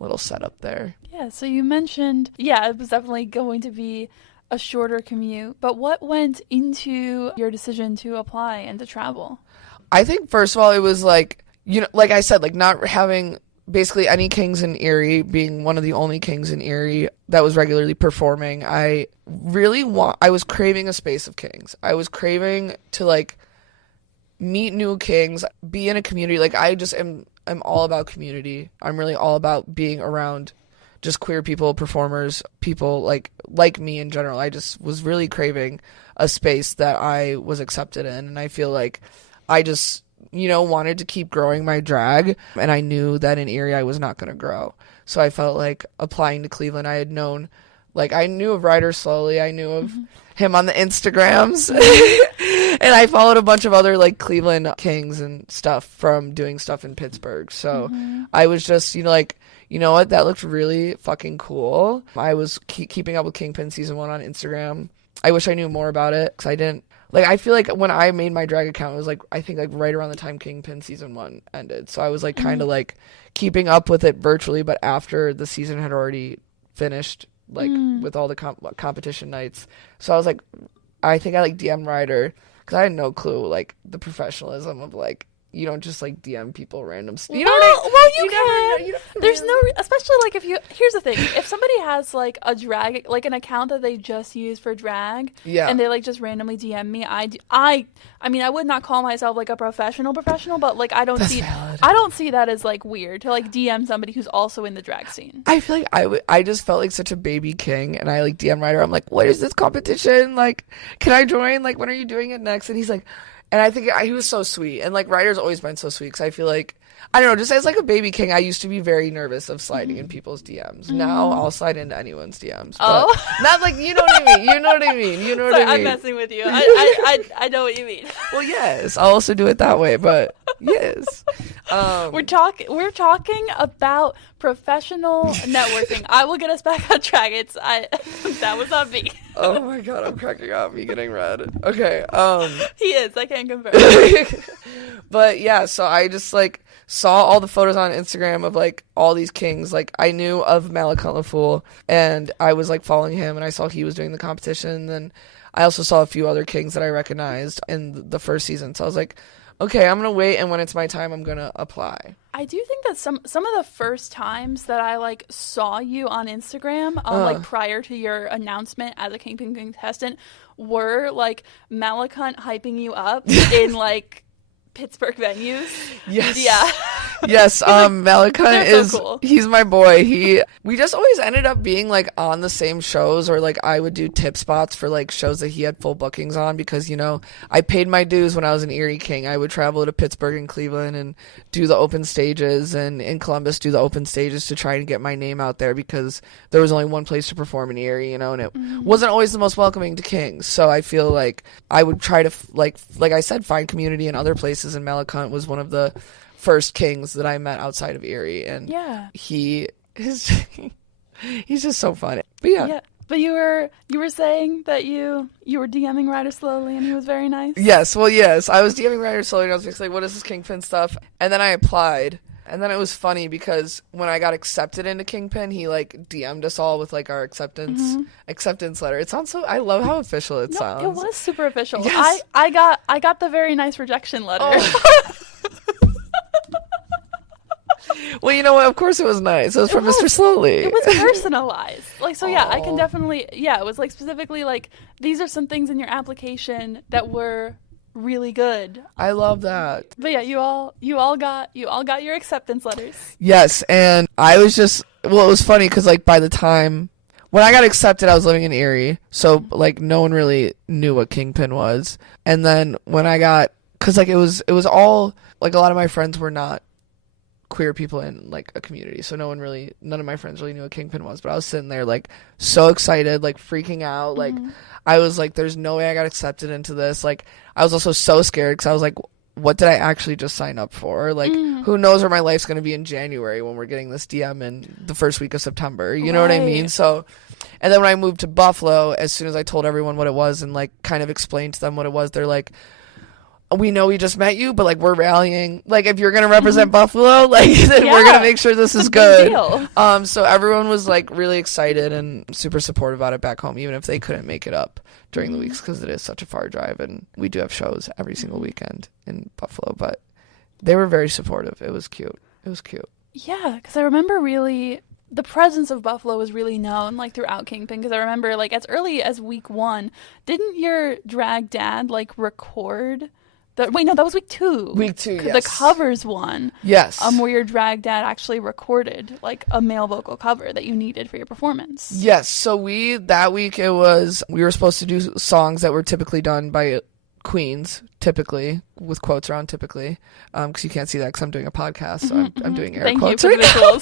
little setup there. Yeah, so you mentioned, it was definitely going to be a shorter commute, but what went into your decision to apply and to travel? I think, first of all, it was like, like I said, like not having basically any kings in Erie, being one of the only kings in Erie that was regularly performing. I was craving a space of kings. I was craving to like meet new kings, be in a community. Like I'm all about community. I'm really all about being around just queer people, performers, people like me in general. I just was really craving a space that I was accepted in, and I feel like I just wanted to keep growing my drag, and I knew that in Erie I was not going to grow. So I felt like applying to Cleveland, I knew of Ryder Slowly, I knew of him on the Instagrams, and I followed a bunch of other like Cleveland kings and stuff from doing stuff in Pittsburgh. So I was just, you know what, that looked really fucking cool. I was keeping up with Kingpin season 1 on Instagram. I wish I knew more about it, because I didn't. Like, I feel like when I made my drag account, it was, like, I think, like, right around the time Kingpin Season 1 ended. So I was, like, kind of, like, keeping up with it virtually, but after the season had already finished, like, with all the competition nights. So I was, like, I think I, like, DM'd Ryder, because I had no clue, like, the professionalism of, like, you don't just, like, DM people random stuff. You know what I mean? Well, you can. There's no... especially, like, if you... Here's the thing. If somebody has, like, a drag... Like, an account that they just use for drag... Yeah. And they, like, just randomly DM me, I mean, I would not call myself, like, a professional, but, like, I don't see that as, like, weird to, like, DM somebody who's also in the drag scene. I feel like I just felt like such a baby king, and I, like, DM Ryder. I'm like, what is this competition? Like, can I join? Like, when are you doing it next? And he's like... And I think he was so sweet. And, like, Ryder's always been so sweet, because I feel like, I don't know, just as, like, a baby king, I used to be very nervous of sliding in people's DMs. Now I'll slide into anyone's DMs. But not, like, you know what I mean. You know what I mean. You know what I mean. I'm messing with you. I know what you mean. Well, yes. I'll also do it that way, but yes. We're talking about professional networking. I will get us back on track. That was on me. Oh my god, I'm cracking up. Me getting red. Okay. He is. I can't confirm. But yeah, so I just like saw all the photos on Instagram of like all these kings. Like I knew of Malakant LaFool, and I was like following him, and I saw he was doing the competition. And then I also saw a few other kings that I recognized in the first season. So I was like, okay, I'm gonna wait, and when it's my time, I'm gonna apply. I do think that some of the first times that I like saw you on Instagram, like prior to your announcement as a Kingpin contestant, were like Malakant hyping you up in like Pittsburgh venues. Yes. Yeah. Yes. Malakant is so cool. He's my boy. We just always ended up being like on the same shows, or like I would do tip spots for like shows that he had full bookings on, because I paid my dues when I was an Erie King. I would travel to Pittsburgh and Cleveland and do the open stages, and in Columbus do the open stages to try and get my name out there, because there was only one place to perform in Erie, and it wasn't always the most welcoming to kings. So I feel like I would try to like I said, find community in other places, and Malakant was one of the first kings that I met outside of Erie, and he's just so fun. But yeah. But you were saying that you were DMing Ryder Slowly, and he was very nice. Yes, well, yes, I was DMing Ryder Slowly, and I was just like, what is this Kingpin stuff? And then I applied, and then it was funny because when I got accepted into Kingpin, he like DM'd us all with like our acceptance letter. It sounds so. I love how official it sounds. It was super official. Yes. I got the very nice rejection letter. Oh. Well, you know what? Of course it was nice. It was from Mr. Slowly. It was personalized. Like, so yeah, I can definitely, it was like specifically like, these are some things in your application that were really good. I love that. But yeah, you all got your acceptance letters. Yes, and I was just, well, it was funny because like by the time, when I got accepted, I was living in Erie, so like no one really knew what Kingpin was. And then when I got, because like it was all, like a lot of my friends were not queer people in like a community, so none of my friends really knew what Kingpin was, but I was sitting there like so excited, like freaking out, like I was like, there's no way I got accepted into this. Like I was also so scared because I was like, what did I actually just sign up for? Like who knows where my life's going to be in January when we're getting this DM in the first week of September, you know what I mean? So, And then when I moved to Buffalo, as soon as I told everyone what it was and like kind of explained to them what it was, they're like, we know we just met you, but like we're rallying. Like if you're gonna represent Buffalo, like then we're gonna make sure this is good. So everyone was like really excited and super supportive about it back home, even if they couldn't make it up during the weeks because it is such a far drive, and we do have shows every single weekend in Buffalo. But they were very supportive. It was cute. Yeah, because I remember really the presence of Buffalo was really known like throughout Kingpin, because I remember like as early as week 1, didn't your drag dad like record? Wait, no, that was week 2. Week 2, yes. The covers one. Yes. Where your drag dad actually recorded like a male vocal cover that you needed for your performance. Yes. So that week we were supposed to do songs that were typically done by queens, typically, with quotes around typically, because you can't see that because I'm doing a podcast, so I'm doing air quotes right now.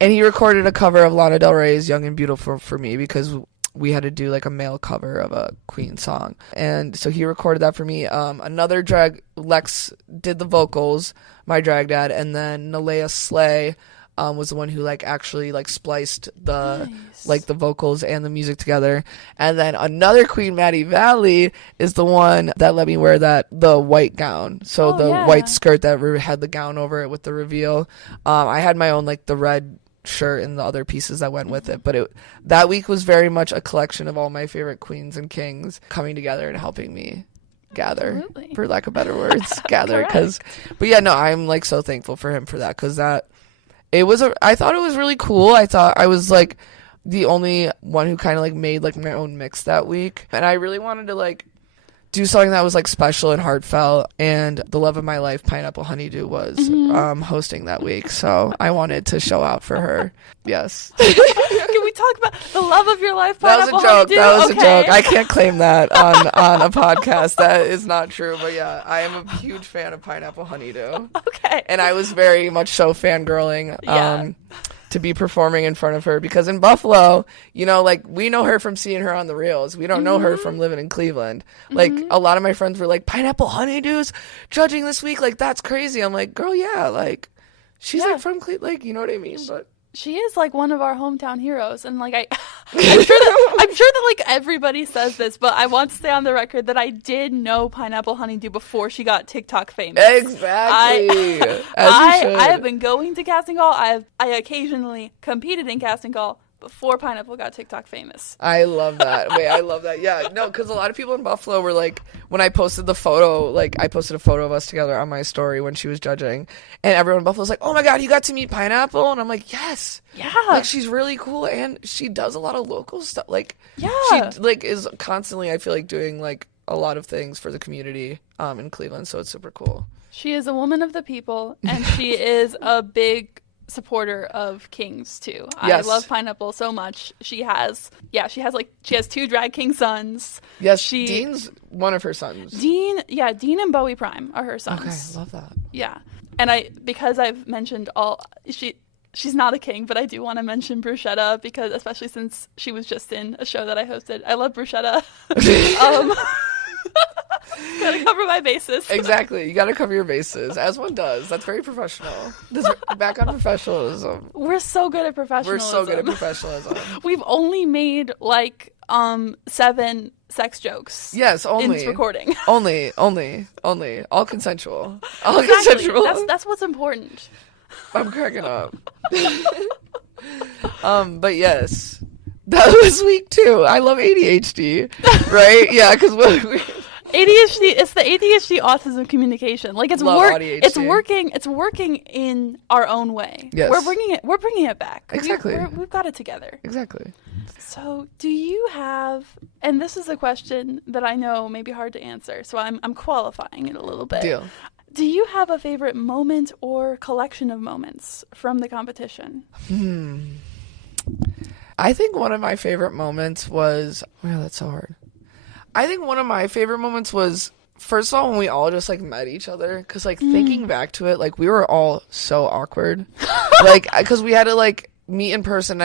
And he recorded a cover of Lana Del Rey's Young and Beautiful for me because we had to do like a male cover of a Queen song. And so he recorded that for me. Another drag, Lex did the vocals, my drag dad, and then Nalea Slay was the one who like actually like spliced the like the vocals and the music together. And then another Queen, Maddie Valley, is the one that let me wear the white gown. So white skirt that had the gown over it with the reveal. I had my own like the red shirt and the other pieces that went with it, but that week was very much a collection of all my favorite queens and kings coming together and helping me gather. Absolutely. For lack of better words, gather. But yeah, no, I'm like so thankful for him for that, because I thought it was really cool. I thought I was like the only one who kind of like made like my own mix that week, and I really wanted to like do something that was like special and heartfelt, and the love of my life, Pineapple Honeydew, was hosting that week, so I wanted to show out for her. Yes. Can we talk about the love of your life, Pineapple Honeydew? That was a joke. I can't claim that on a podcast. That is not true, but yeah, I am a huge fan of Pineapple Honeydew. Okay. And I was very much so fangirling to be performing in front of her, because in Buffalo, you know, like we know her from seeing her on the reels. We don't know her from living in Cleveland. Like a lot of my friends were like, Pineapple Honeydew's judging this week, like that's crazy. I'm like, girl, yeah, like she's like from Cleveland, like, you know what I mean? But she is like one of our hometown heroes, and like I'm sure that like everybody says this, but I want to stay on the record that I did know Pineapple Honeydew before she got TikTok famous. Exactly. I have been going to casting call. I occasionally competed in casting call before Pineapple got TikTok famous. I love that. Wait, I love that. Yeah, no, because a lot of people in Buffalo were like, when I posted the photo, like I posted a photo of us together on my story when she was judging, and everyone in Buffalo was like, oh my God, you got to meet Pineapple? And I'm like, yes. Yeah. Like she's really cool, and she does a lot of local stuff. Like, yeah. She like is constantly, I feel like, doing like a lot of things for the community in Cleveland, so it's super cool. She is a woman of the people, and she is a big supporter of kings too. Yes. I love Pineapple so much. She has 2 drag king sons. Yes, Dean's one of her sons. Dean and Bowie Prime are her sons. Okay, I love that. Yeah. And because I've mentioned she's not a king, but I do want to mention Bruschetta, because especially since she was just in a show that I hosted. I love Bruschetta. Gotta cover my bases. Exactly. You gotta cover your bases, as one does. That's very professional. Back on professionalism. We're so good at professionalism. We've only made like 7 sex jokes. Yes, only. In this recording. only. All consensual. Exactly. That's what's important. I'm cracking up. But yes. That was week 2. I love ADHD. Right? Yeah, because ADHD, it's the ADHD autism communication. Like it's working in our own way. Yes. We're bringing it back. Exactly. We've got it together. Exactly. So, do you have, and this is a question that I know may be hard to answer, so I'm qualifying it a little bit. Deal. Do you have a favorite moment or collection of moments from the competition? I think one of my favorite moments was, wow, that's so hard. I think one of my favorite moments was, first of all, when we all just like met each other, because like thinking back to it, like we were all so awkward, like because we had to like meet in person.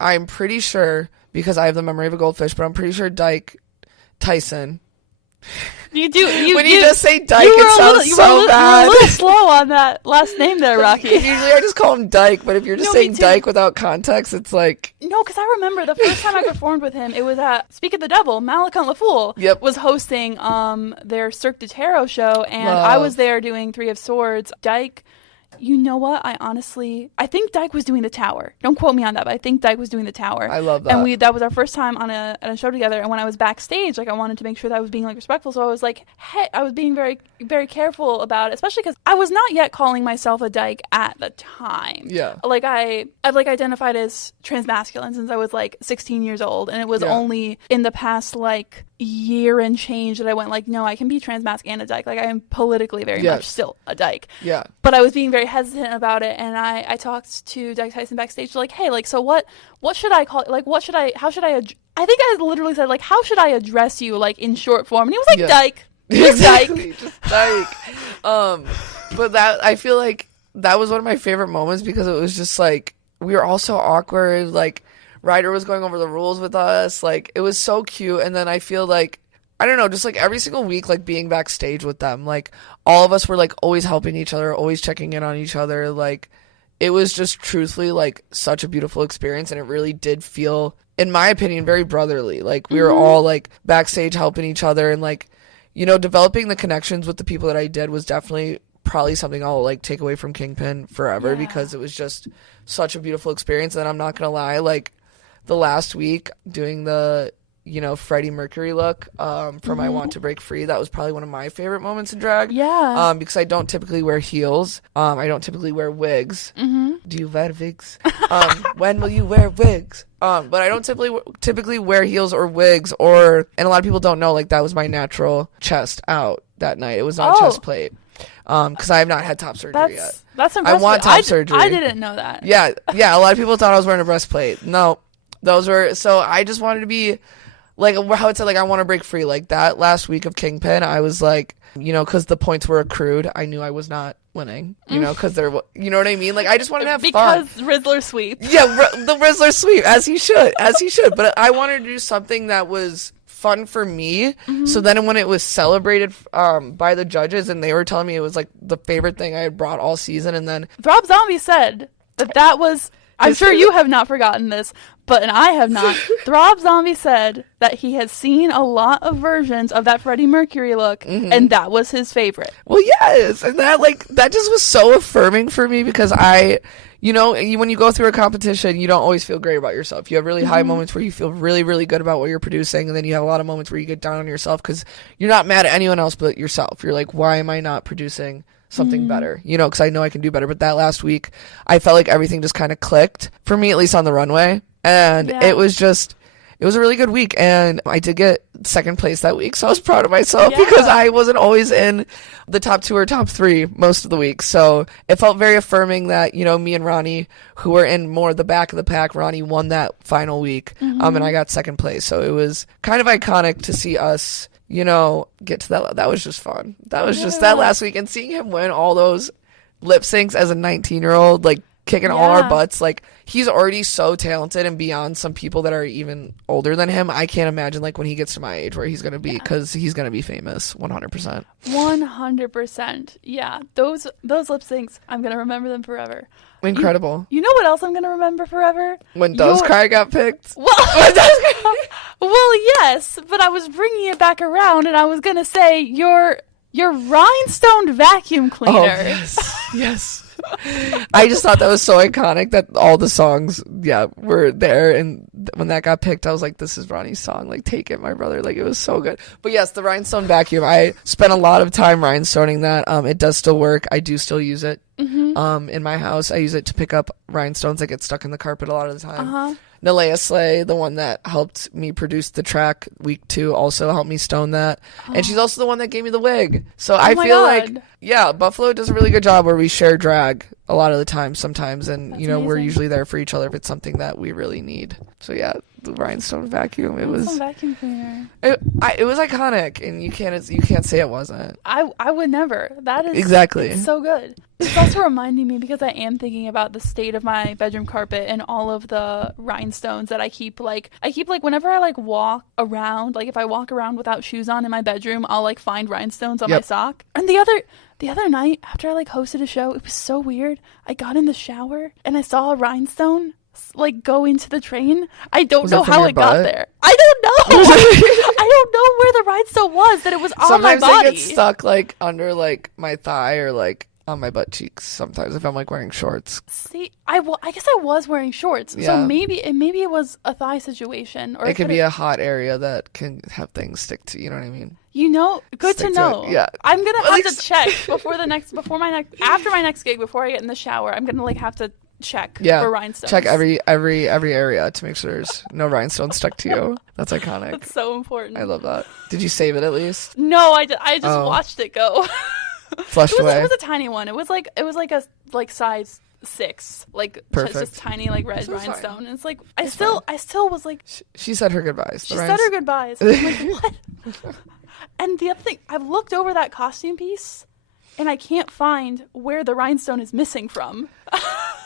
I'm pretty sure, because I have the memory of a goldfish, but I'm pretty sure Tyson, You do. When you just say Dyke, it sounds so bad. You were a little slow on that last name there, Rocky. Usually I just call him Dyke, but if you're just saying Dyke without context, it's like... No, because I remember the first time I performed with him, it was at Speak of the Devil. Malakant LaFool was hosting their Cirque du Tarot show, and I was there doing Three of Swords. Dyke... You know what? I think Dyke was doing the Tower. Don't quote me on that, but I think Dyke was doing the Tower. I love that. And that was our first time on a show together. And when I was backstage, like I wanted to make sure that I was being like respectful. So I was like, hey, I was being very, very careful about it, especially because I was not yet calling myself a Dyke at the time. Yeah. Like I've like identified as transmasculine since I was like 16 years old, and it was only in the past like year and change that I went like, no, I can be transmasc and a Dyke. Like I am politically very much still a Dyke. Yeah. But I was being very hesitant about it, and I talked to Dyke Tyson backstage like, hey, like, so what should I call it? Like, how should I think I literally said like, how should I address you like in short form? And he was like, Dyke. Exactly, just Dyke. But that, I feel like that was one of my favorite moments because it was just like, we were all so awkward, like Ryder was going over the rules with us, like it was so cute. And then I feel like, I don't know, just like every single week, like being backstage with them, like all of us were like always helping each other, always checking in on each other. Like it was just truthfully like such a beautiful experience. And it really did feel, in my opinion, very brotherly. Like we were all like backstage helping each other, and like, you know, developing the connections with the people that I did was definitely probably something I'll like take away from Kingpin forever, because it was just such a beautiful experience. And I'm not gonna lie, like the last week doing the, you know, Freddie Mercury look from I Want to Break Free, that was probably one of my favorite moments in drag. Because I don't typically wear heels. I don't typically wear wigs. Do you wear wigs? When will you wear wigs? But I don't typically wear heels or wigs, and a lot of people don't know, like that was my natural chest out that night. It was not chest plate. Because I have not had top surgery yet. That's impressive. I want top surgery. I didn't know that. Yeah. A lot of people thought I was wearing a breastplate. No, those were, so I just wanted to be like how it said, like I want to break free. Like that last week of Kingpin, I was like, you know, because the points were accrued, I knew I was not winning, you know, because they're, you know what I mean? Like I just wanted to have fun. Because Rizzler sweep. Yeah, the Rizzler sweep, as he should. But I wanted to do something that was fun for me. So then when it was celebrated by the judges, and they were telling me it was like the favorite thing I had brought all season, and then Rob Zombie said that was, I'm sure you have not forgotten this, and I have not. Rob Zombie said that he has seen a lot of versions of that Freddie Mercury look, and that was his favorite. Well, yes, and that just was so affirming for me, because you know, when you go through a competition, you don't always feel great about yourself. You have really high moments where you feel really, really good about what you're producing, and then you have a lot of moments where you get down on yourself because you're not mad at anyone else but yourself. You're like, why am I not producing something better? You know, because I know I can do better. But that last week, I felt like everything just kind of clicked, for me at least, on the runway. And it was a really good week, and I did get second place that week, so I was proud of myself because I wasn't always in the top 2 or top 3 most of the week. So it felt very affirming that, you know, me and Ronnie, who were in more the back of the pack, Ronnie won that final week, and I got second place. So it was kind of iconic to see us, you know, get to that. That was just fun. That was just that last week, and seeing him win all those lip syncs as a 19-year-old, like kicking all our butts. Like, he's already so talented and beyond some people that are even older than him. I can't imagine like when he gets to my age where he's gonna be, because he's gonna be famous 100%. 100%. Yeah, those lip syncs, I'm gonna remember them forever. Incredible. You know what else I'm gonna remember forever? When Does Cry got picked. Well, yes, but I was bringing it back around, and I was gonna say your rhinestone vacuum cleaner. Oh, yes. I just thought that was so iconic that all the songs were there, and when that got picked, I was like, this is Ronnie's song, like, take it, my brother. Like, it was so good. But yes, the rhinestone vacuum, I spent a lot of time rhinestoning that. It does still work. I do still use it. In my house, I use it to pick up rhinestones that get stuck in the carpet a lot of the time. Nalea Slay, the one that helped me produce the track week 2, also helped me stone that. And she's also the one that gave me the wig. So I feel like, Buffalo does a really good job where we share drag a lot of the time sometimes. And, you know, we're usually there for each other if it's something that we really need. So rhinestone vacuum. It was vacuum cleaner. It was iconic, and you can't say it wasn't. I would never. That is exactly. It's so good. It's also reminding me, because I am thinking about the state of my bedroom carpet and all of the rhinestones that I keep whenever I like walk around, like if I walk around without shoes on in my bedroom, I'll like find rhinestones on my sock. And the other night, after I like hosted a show, it was so weird. I got in the shower and I saw a rhinestone like go into the drain. I don't know how it got there. I don't know. I don't know where the rhinestone was, that it was on my body. Sometimes they get stuck like under like my thigh or like on my butt cheeks sometimes if I'm like wearing shorts. See, I guess I was wearing shorts, so maybe it was a thigh situation, or it could be a hot area that can have things stick to. You know what I mean? Good to know. Yeah, I'm gonna have to check after my next gig, before I get in the shower. I'm gonna like have to check for rhinestones. Check every area to make sure there's no rhinestones stuck to you. That's iconic. That's so important. I love that. Did you save it at least? No, I just watched it go. Flushed away. It was a tiny one. It was like a size 6, like just tiny like red rhinestone. And it's like I still was like. She said her goodbyes. She said her goodbyes. I'm like, what? And the other thing, I've looked over that costume piece, and I can't find where the rhinestone is missing from.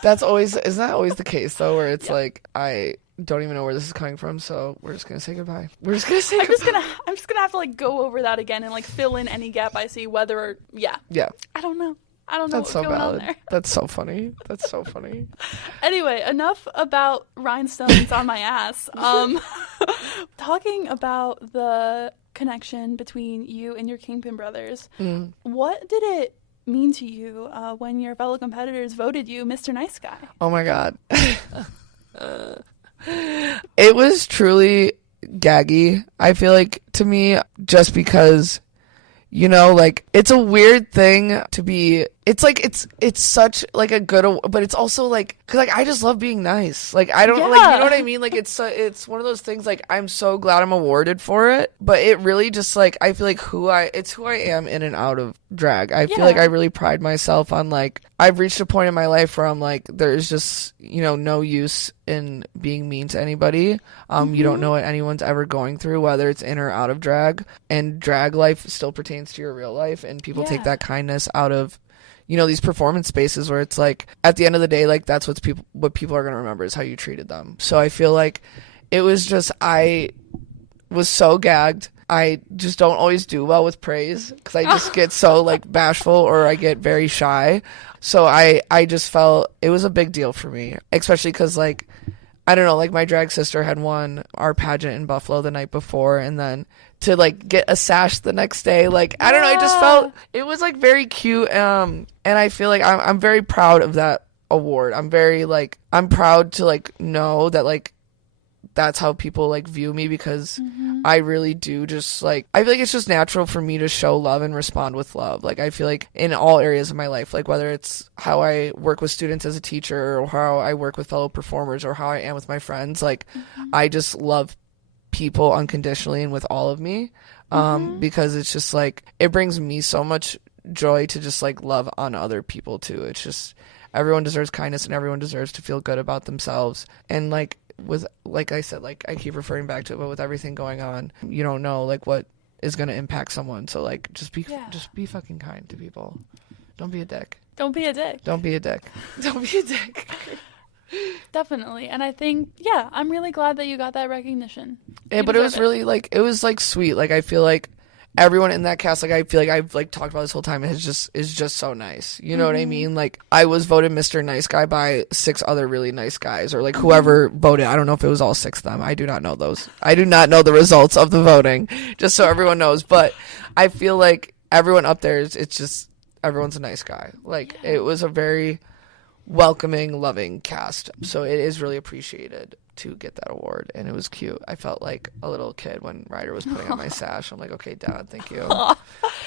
Isn't that always the case though? Where it's like I don't even know where this is coming from, so we're just gonna say goodbye. I'm just gonna have to like go over that again and like fill in any gap I see, whether or I don't know That's what's so going valid. on there. That's so funny. Anyway, enough about rhinestones on my ass. Talking about the connection between you and your Kingpin brothers, what did it mean to you when your fellow competitors voted you Mr. Nice Guy? Oh my god. It was truly gaggy, I feel like, to me, just because, like, it's a weird thing to be. It's like it's such like a good, but it's also like, because like I just love being nice. Like I don't like, you know what I mean? Like it's one of those things. Like I'm so glad I'm awarded for it, but it really just like I feel like it's who I am in and out of drag. I feel like I really pride myself on like I've reached a point in my life where I'm like there's just no use in being mean to anybody. You don't know what anyone's ever going through, whether it's in or out of drag, and drag life still pertains to your real life, and people take that kindness out of these performance spaces where it's like at the end of the day, like that's what people are going to remember is how you treated them. So I feel like it was just, I was so gagged. I just don't always do well with praise because I just get so like bashful, or I get very shy. So I just felt it was a big deal for me, especially because like, I don't know, like my drag sister had won our pageant in Buffalo the night before, and then to like get a sash the next day, like I don't know, I just felt it was like very cute, and I feel like I'm very proud of that award. I'm proud to like know that like that's how people like view me, because I really do just like, I feel like it's just natural for me to show love and respond with love. Like I feel like in all areas of my life, like whether it's how I work with students as a teacher, or how I work with fellow performers, or how I am with my friends, like I just love people unconditionally and with all of me, because it's just like it brings me so much joy to just like love on other people too. It's just everyone deserves kindness, and everyone deserves to feel good about themselves. And like with, like I said, like I keep referring back to it, but with everything going on, you don't know like what is going to impact someone. So like just be fucking kind to people. Don't be a dick. Don't be a dick. Don't be a dick. Don't be a dick. Definitely. And I think, I'm really glad that you got that recognition. Yeah, but it was really like, it was like sweet. Like I feel like everyone in that cast, like I feel like I've like talked about this whole time, is just so nice. You know what I mean? Like I was voted Mr. Nice Guy by 6 other really nice guys, or like whoever voted. I don't know if it was all 6 of them. I do not know those. I do not know the results of the voting, just so everyone knows. But I feel like everyone up there it's just everyone's a nice guy. Like it was a very welcoming, loving cast. So it is really appreciated to get that award, and it was cute. I felt like a little kid when Ryder was putting on my sash. I'm like, okay, Dad, thank you.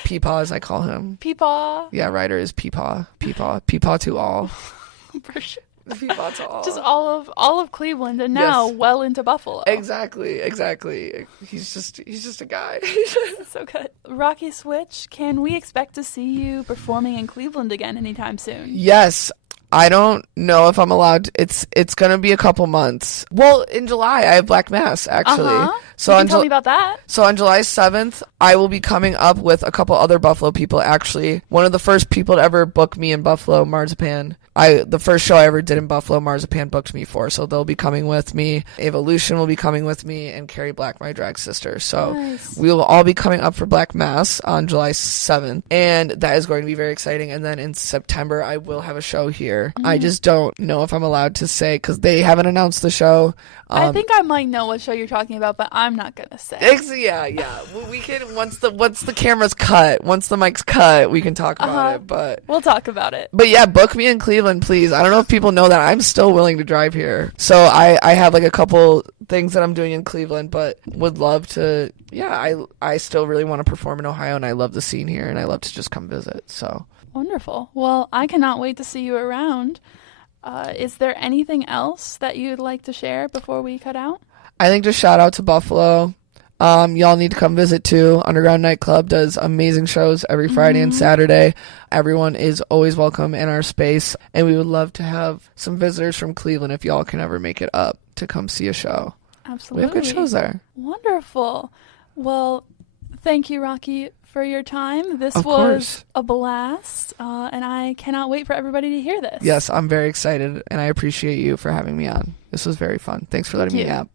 Peepaw, as I call him. Peepaw. Yeah, Ryder is Peepaw. Peepaw to all. For sure. Peepaw to all. Just all of Cleveland, and now well into Buffalo. Exactly. He's just a guy. So good. Rocky Switch, can we expect to see you performing in Cleveland again anytime soon? Yes. I don't know if I'm allowed to, it's gonna be a couple months. Well, in July I have Black Mass, actually. So you can tell me about that. So on July 7th, I will be coming up with a couple other Buffalo people, actually. One of the first people to ever book me in Buffalo, Marzipan. The first show I ever did in Buffalo, Marzipan booked me for, so they'll be coming with me. Evolution will be coming with me, and Carrie Black, my drag sister. So nice. We will all be coming up for Black Mass on July 7th, and that is going to be very exciting. And then in September, I will have a show here. I just don't know if I'm allowed to say, because they haven't announced the show. I think I might know what show you're talking about, but I'm not gonna say. Yeah. We can once the camera's cut, once the mic's cut, we can talk about it. But we'll talk about it. But yeah, book me in Cleveland, please. I don't know if people know that I'm still willing to drive here. So I have like a couple things that I'm doing in Cleveland, but would love to. Yeah, I still really want to perform in Ohio, and I love the scene here, and I love to just come visit. So wonderful. Well, I cannot wait to see you around. Is there anything else that you'd like to share before we cut out? I think just shout out to Buffalo. Y'all need to come visit too. Underground Nightclub does amazing shows every Friday and Saturday. Everyone is always welcome in our space, and we would love to have some visitors from Cleveland if y'all can ever make it up to come see a show. Absolutely. We have good shows there. Wonderful. Well, thank you, Rocky, for your time. This of was course. A blast, and I cannot wait for everybody to hear this. Yes, I'm very excited, and I appreciate you for having me on. This was very fun. Thanks for letting me yap.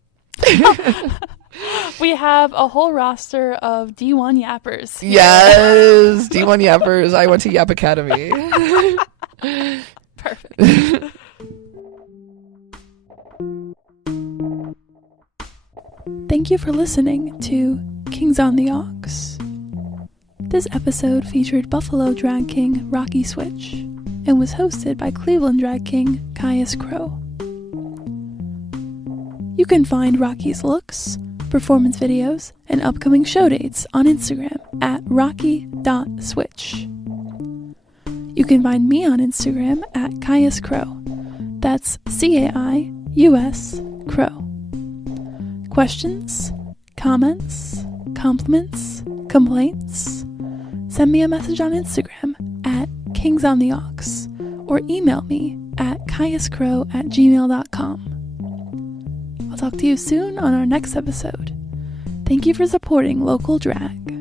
We have a whole roster of D1 yappers here. Yes, D1 yappers. I went to Yap Academy. Perfect. Thank you for listening to Kings on the Aux. This episode featured Buffalo drag king Rocky Switch and was hosted by Cleveland drag king Caius Crow. You can find Rocky's looks, performance videos, and upcoming show dates on Instagram at rocky.switch. You can find me on Instagram at Caius Crow. That's C-A-I-U-S Crow. Questions, comments, compliments, complaints? Send me a message on Instagram at Kings on the Aux or email me at caiuscrow@gmail.com. I'll talk to you soon on our next episode. Thank you for supporting local drag.